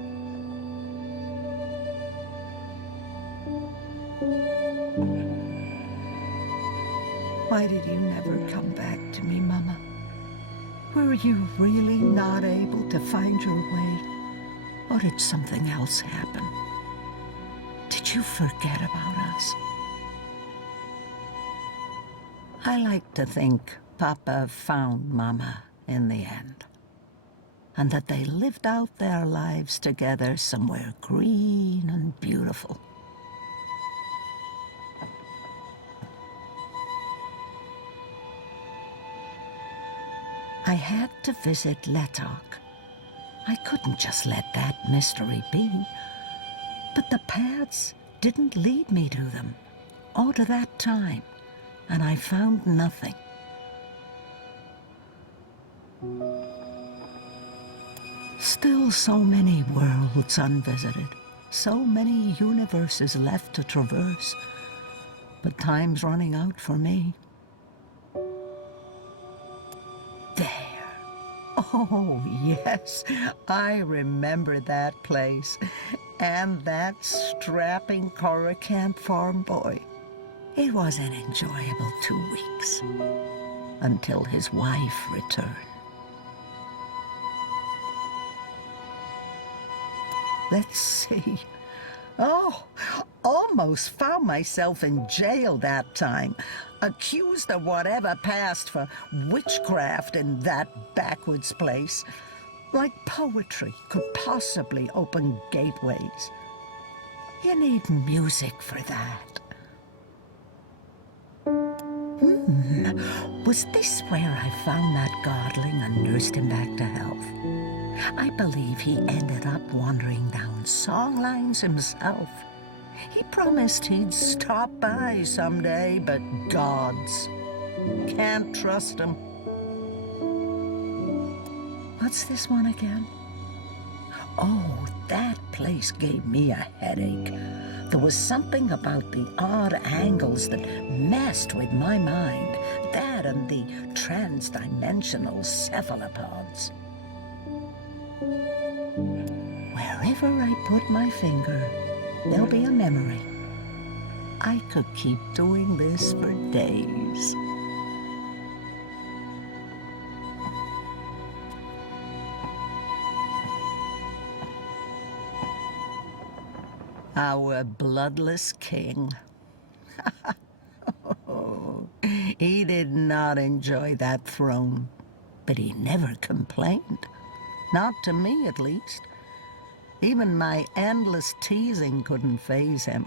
Why did you never come back to me, Mama? Were you really not able to find your way? Or did something else happen? Did you forget about us? I like to think Papa found Mama in the end, and that they lived out their lives together somewhere green and beautiful. I had to visit Letok. I couldn't just let that mystery be. But the paths didn't lead me to them, or to that time, and I found nothing. Still so many worlds unvisited, so many universes left to traverse, but time's running out for me. There. Oh, yes, I remember that place. And that strapping Coruscant farm boy. It was an enjoyable 2 weeks, until his wife returned. Let's see. Oh, almost found myself in jail that time, accused of whatever passed for witchcraft in that backwoods place. Like poetry could possibly open gateways. You need music for that. Was this where I found that godling and nursed him back to health? I believe he ended up wandering down songlines himself. He promised he'd stop by someday, but gods. Can't trust him. What's this one again? Oh, that place gave me a headache. There was something about the odd angles that messed with my mind. That and the trans-dimensional cephalopods. Wherever I put my finger, there'll be a memory. I could keep doing this for days. Our bloodless king. Oh, he did not enjoy that throne, but he never complained. Not to me, at least. Even my endless teasing couldn't faze him.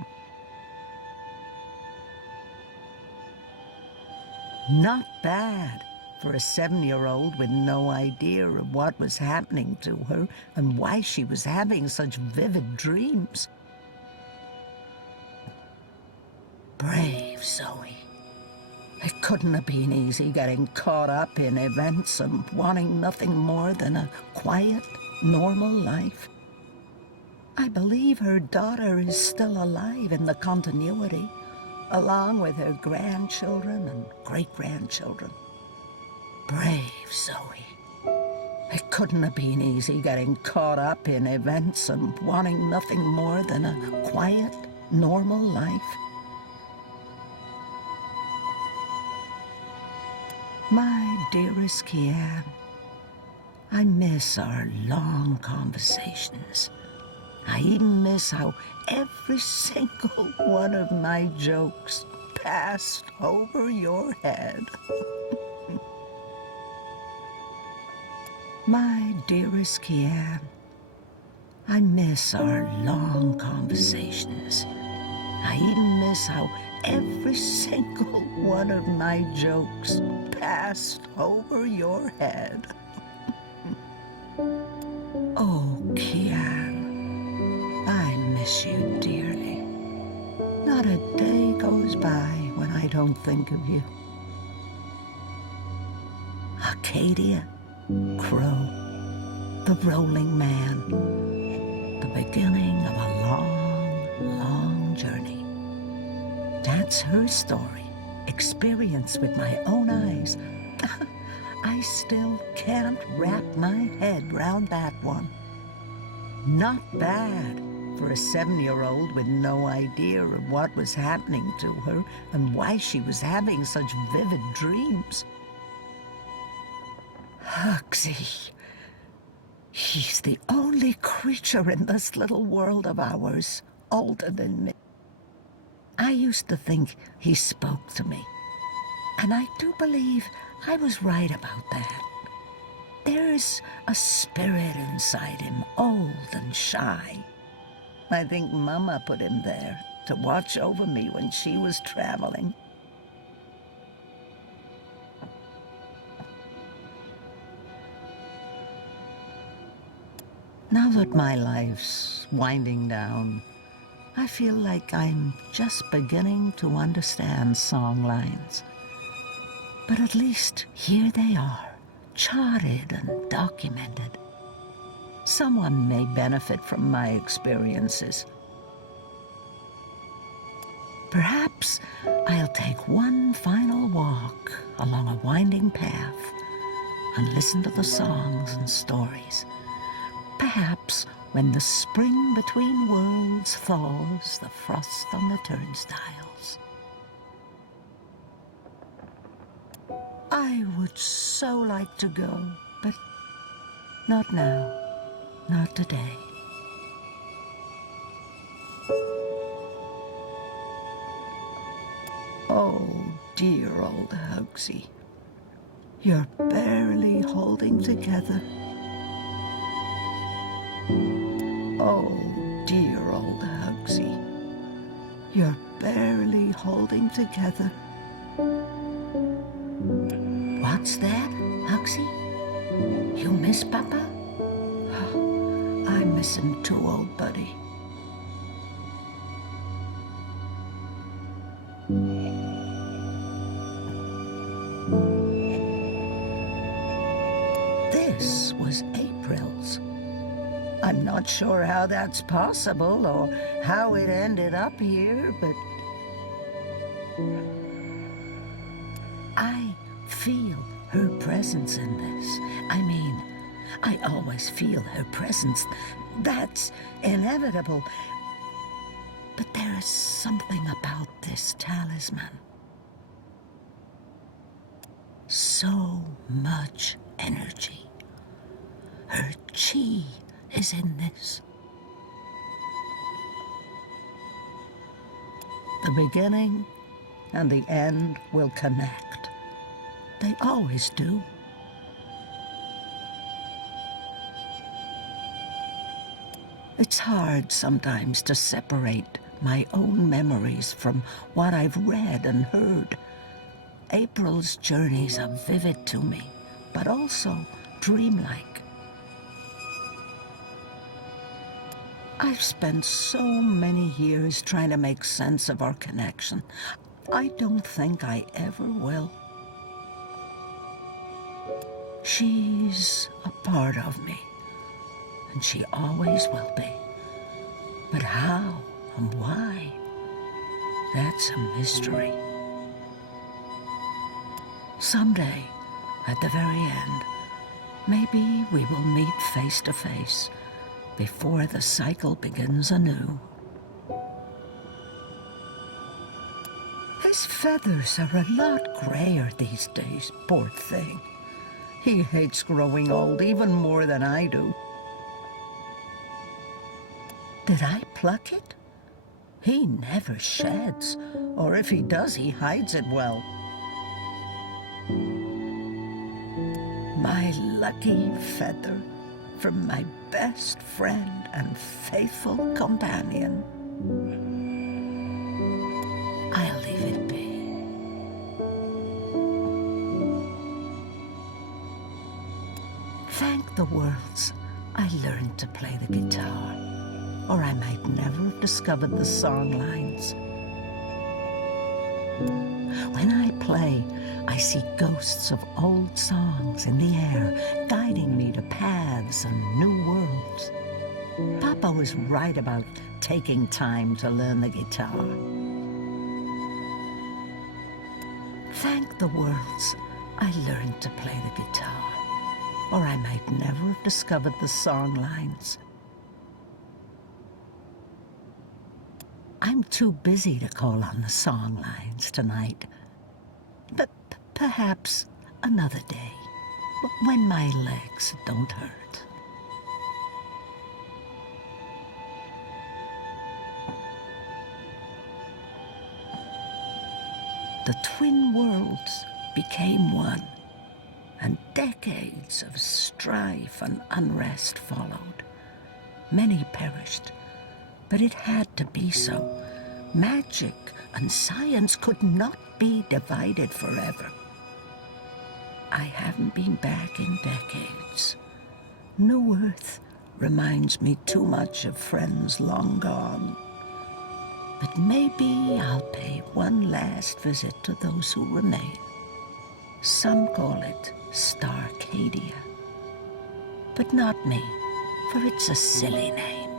Not bad for a 7-year-old with no idea of what was happening to her and why she was having such vivid dreams. Brave Zoe. It couldn't have been easy getting caught up in events and wanting nothing more than a quiet, normal life. I believe her daughter is still alive in the continuity, along with her grandchildren and great-grandchildren. Brave Zoe. It couldn't have been easy getting caught up in events and wanting nothing more than a quiet, normal life. My dearest Kian, I miss our long conversations. I even miss how every single one of my jokes passed over your head. My dearest Kian, I miss our long conversations. I even miss how every single one of my jokes passed over your head. Oh, Kian, I miss you dearly. Not a day goes by when I don't think of you. Arcadia, Crow, the Rolling Man, the beginning of a long, long journey. That's her story, experienced with my own eyes. I still can't wrap my head round that one. Not bad for a 7-year-old with no idea of what was happening to her and why she was having such vivid dreams. Hugsy. He's the only creature in this little world of ours older than me. I used to think he spoke to me, and I do believe I was right about that. There's a spirit inside him, old and shy. I think Mama put him there to watch over me when she was traveling. Now that my life's winding down, I feel like I'm just beginning to understand song lines. But at least here they are, charted and documented. Someone may benefit from my experiences. Perhaps I'll take one final walk along a winding path and listen to the songs and stories. Perhaps when the spring between worlds thaws the frost on the turnstiles. I would so like to go, but not now, not today. Oh, dear old Hugsy, you're barely holding together. Oh, dear old Hugsy, you're barely holding together. What's that, Hugsy? You miss Papa? Oh, I miss him too, old buddy. This was April's. I'm not sure how that's possible or how it ended up here, but I feel her presence in this. I mean, I always feel her presence. That's inevitable. But there is something about this talisman. So much energy. Her chi is in this. The beginning and the end will connect. They always do. It's hard sometimes to separate my own memories from what I've read and heard. April's journeys are vivid to me, but also dreamlike. I've spent so many years trying to make sense of our connection. I don't think I ever will. She's a part of me, and she always will be. But how and why? That's a mystery. Someday, at the very end, maybe we will meet face to face before the cycle begins anew. His feathers are a lot grayer these days, poor thing. He hates growing old even more than I do. Did I pluck it? He never sheds, or if he does, he hides it well. My lucky feather from my best friend and faithful companion. I'll leave it be. Thank the worlds I learned to play the guitar, or I might never have discovered the song lines. When I play, I see ghosts of old songs in the air, guiding me to paths and new worlds. Papa was right about taking time to learn the guitar. Thank the worlds I learned to play the guitar, or I might never have discovered the song lines. I'm too busy to call on the song lines tonight. But perhaps another day, when my legs don't hurt. The twin worlds became one, and decades of strife and unrest followed. Many perished, but it had to be so. Magic and science could not be divided forever. I haven't been back in decades. New Earth reminds me too much of friends long gone. But maybe I'll pay one last visit to those who remain. Some call it Starcadia, but not me, for it's a silly name.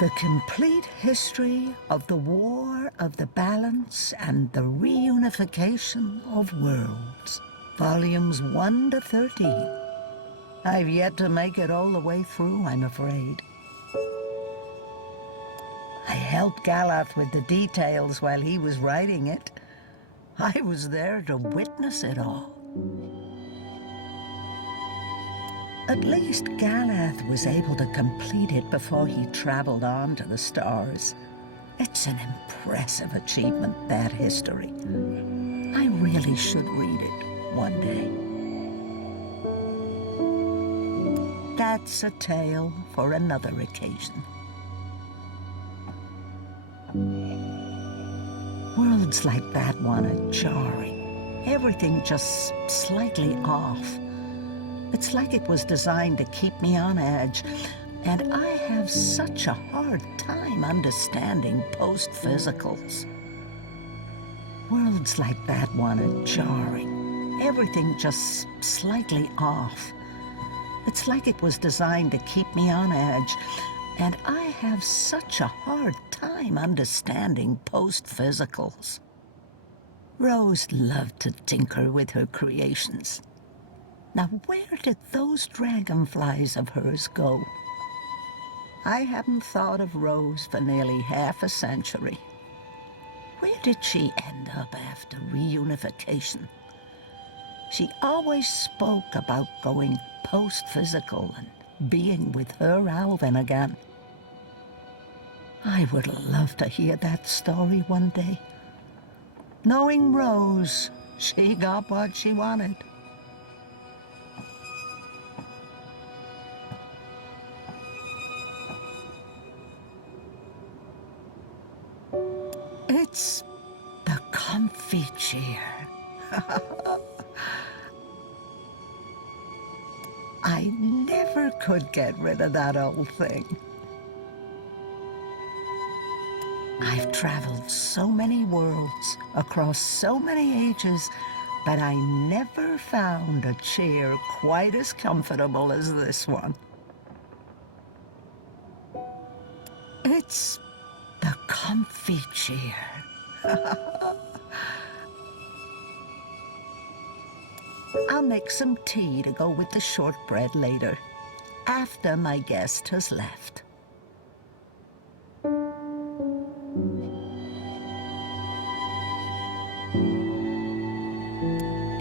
The complete history of the War of the Balance and the Reunification of Worlds, Volumes 1 to 13. I've yet to make it all the way through, I'm afraid. I helped Galath with the details while he was writing it. I was there to witness it all. At least Galath was able to complete it before he traveled on to the stars. It's an impressive achievement, that history. I really should read it one day. That's a tale for another occasion. Worlds like that one are jarring. Everything just slightly off. It's like it was designed to keep me on edge, and I have such a hard time understanding post-physicals. Worlds like that one are jarring. everything just slightly off. It's like it was designed to keep me on edge, and I have such a hard time understanding post-physicals. Rose loved to tinker with her creations. Now, where did those dragonflies of hers go? I haven't thought of Rose for nearly half a century. Where did she end up after reunification? She always spoke about going post-physical and being with her Alvin again. I would love to hear that story one day. Knowing Rose, she got what she wanted. It's the comfy chair. I never could get rid of that old thing. I've traveled so many worlds, across so many ages, but I never found a chair quite as comfortable as this one. It's the comfy chair. I'll make some tea to go with the shortbread later, after my guest has left.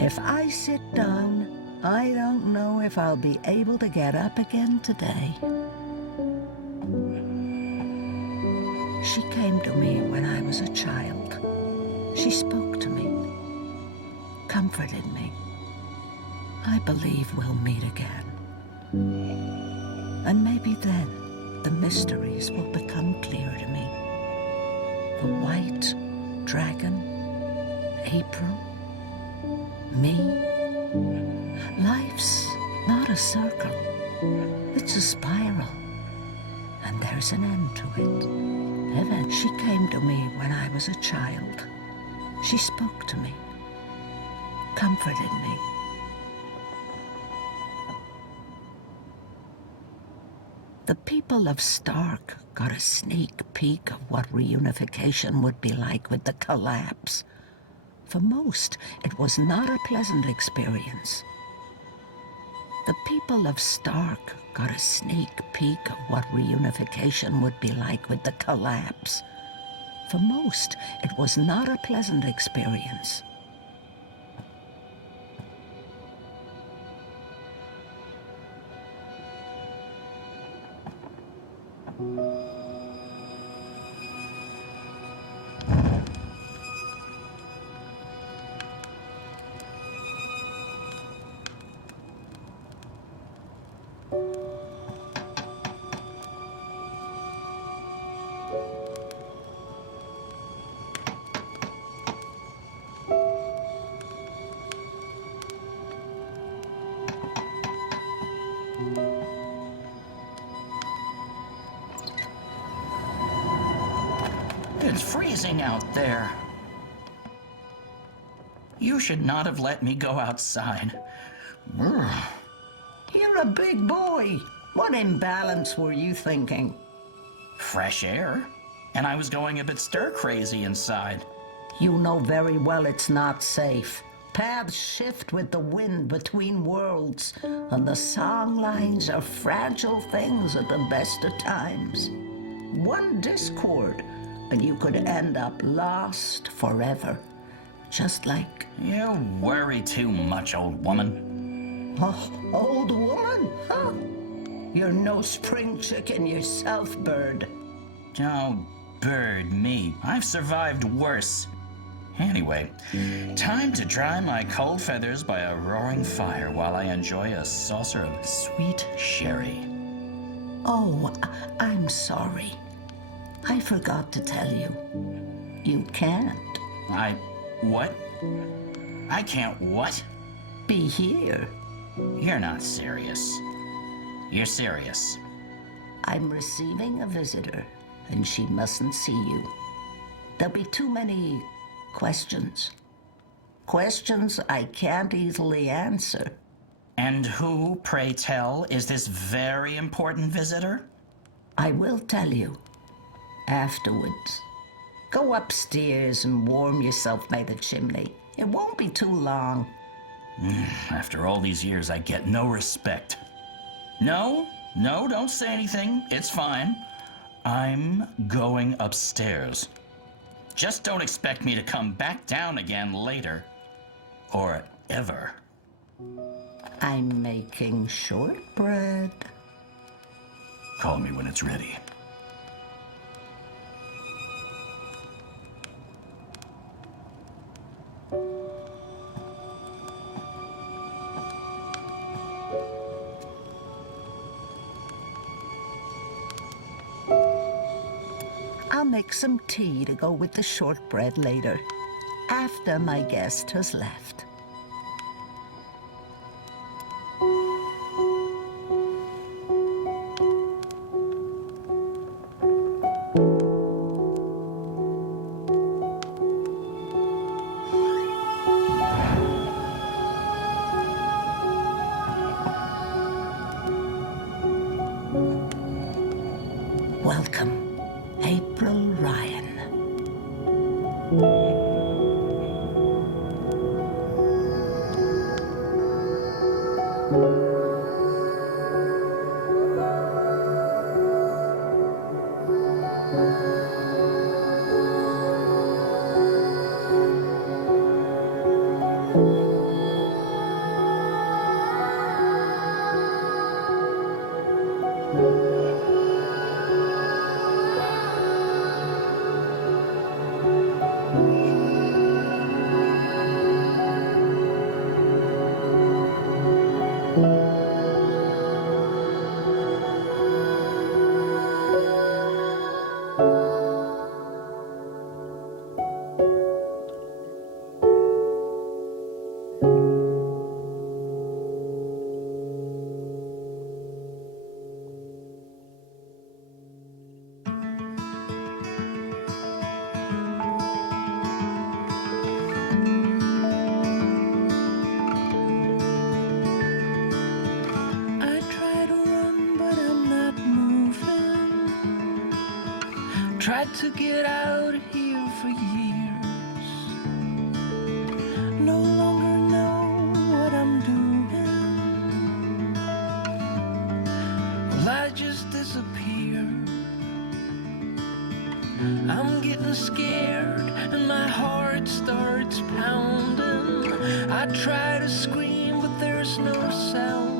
If I sit down, I don't know if I'll be able to get up again today. She came to me when I was a child. She spoke to me, comforted me. I believe we'll meet again. And maybe then the mysteries will become clear to me. The white dragon, April, me. Life's not a circle, it's a spiral. And there's an end to it. Heaven, she came to me when I was a child. She spoke to me, comforted me. The people of Stark got a sneak peek of what reunification would be like with the collapse. For most, it was not a pleasant experience. The people of Stark got a sneak peek of what reunification would be like with the collapse. For most, it was not a pleasant experience. It's freezing out there. You should not have let me go outside. Brr. You're a big boy. What imbalance were you thinking? Fresh air. And I was going a bit stir-crazy inside. You know very well it's not safe. Paths shift with the wind between worlds, and the song lines are fragile things at the best of times. One discord, and you could end up lost forever. Just like... You worry too much, old woman. Oh, old woman? Huh? You're no spring chicken yourself, bird. Oh, bird, me. I've survived worse. Anyway, time to dry my cold feathers by a roaring fire while I enjoy a saucer of sweet sherry. Oh, I'm sorry. I forgot to tell you. You can't. What? I can't what? Be here. You're not serious. You're serious. I'm receiving a visitor, and she mustn't see you. There'll be too many questions. Questions I can't easily answer. And who, pray tell, is this very important visitor? I will tell you. Afterwards. Go upstairs and warm yourself by the chimney. It won't be too long. After all these years, I get no respect. No, don't say anything. It's fine. I'm going upstairs. Just don't expect me to come back down again later. Or ever. I'm making shortbread. Call me when it's ready. I'll make some tea to go with the shortbread later, after my guest has left. Welcome, April Ryan. Tried to get out of here for years. No longer know what I'm doing. Well, I just disappear. I'm getting scared and my heart starts pounding. I try to scream, but there's no sound.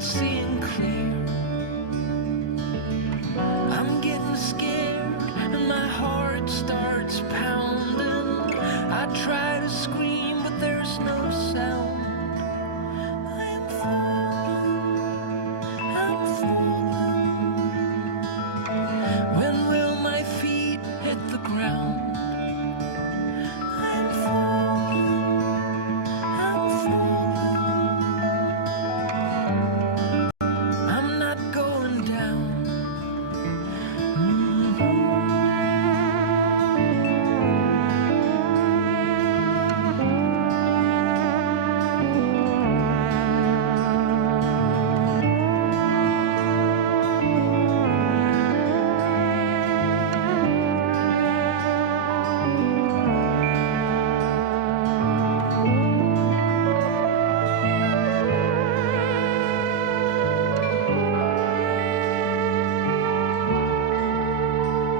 See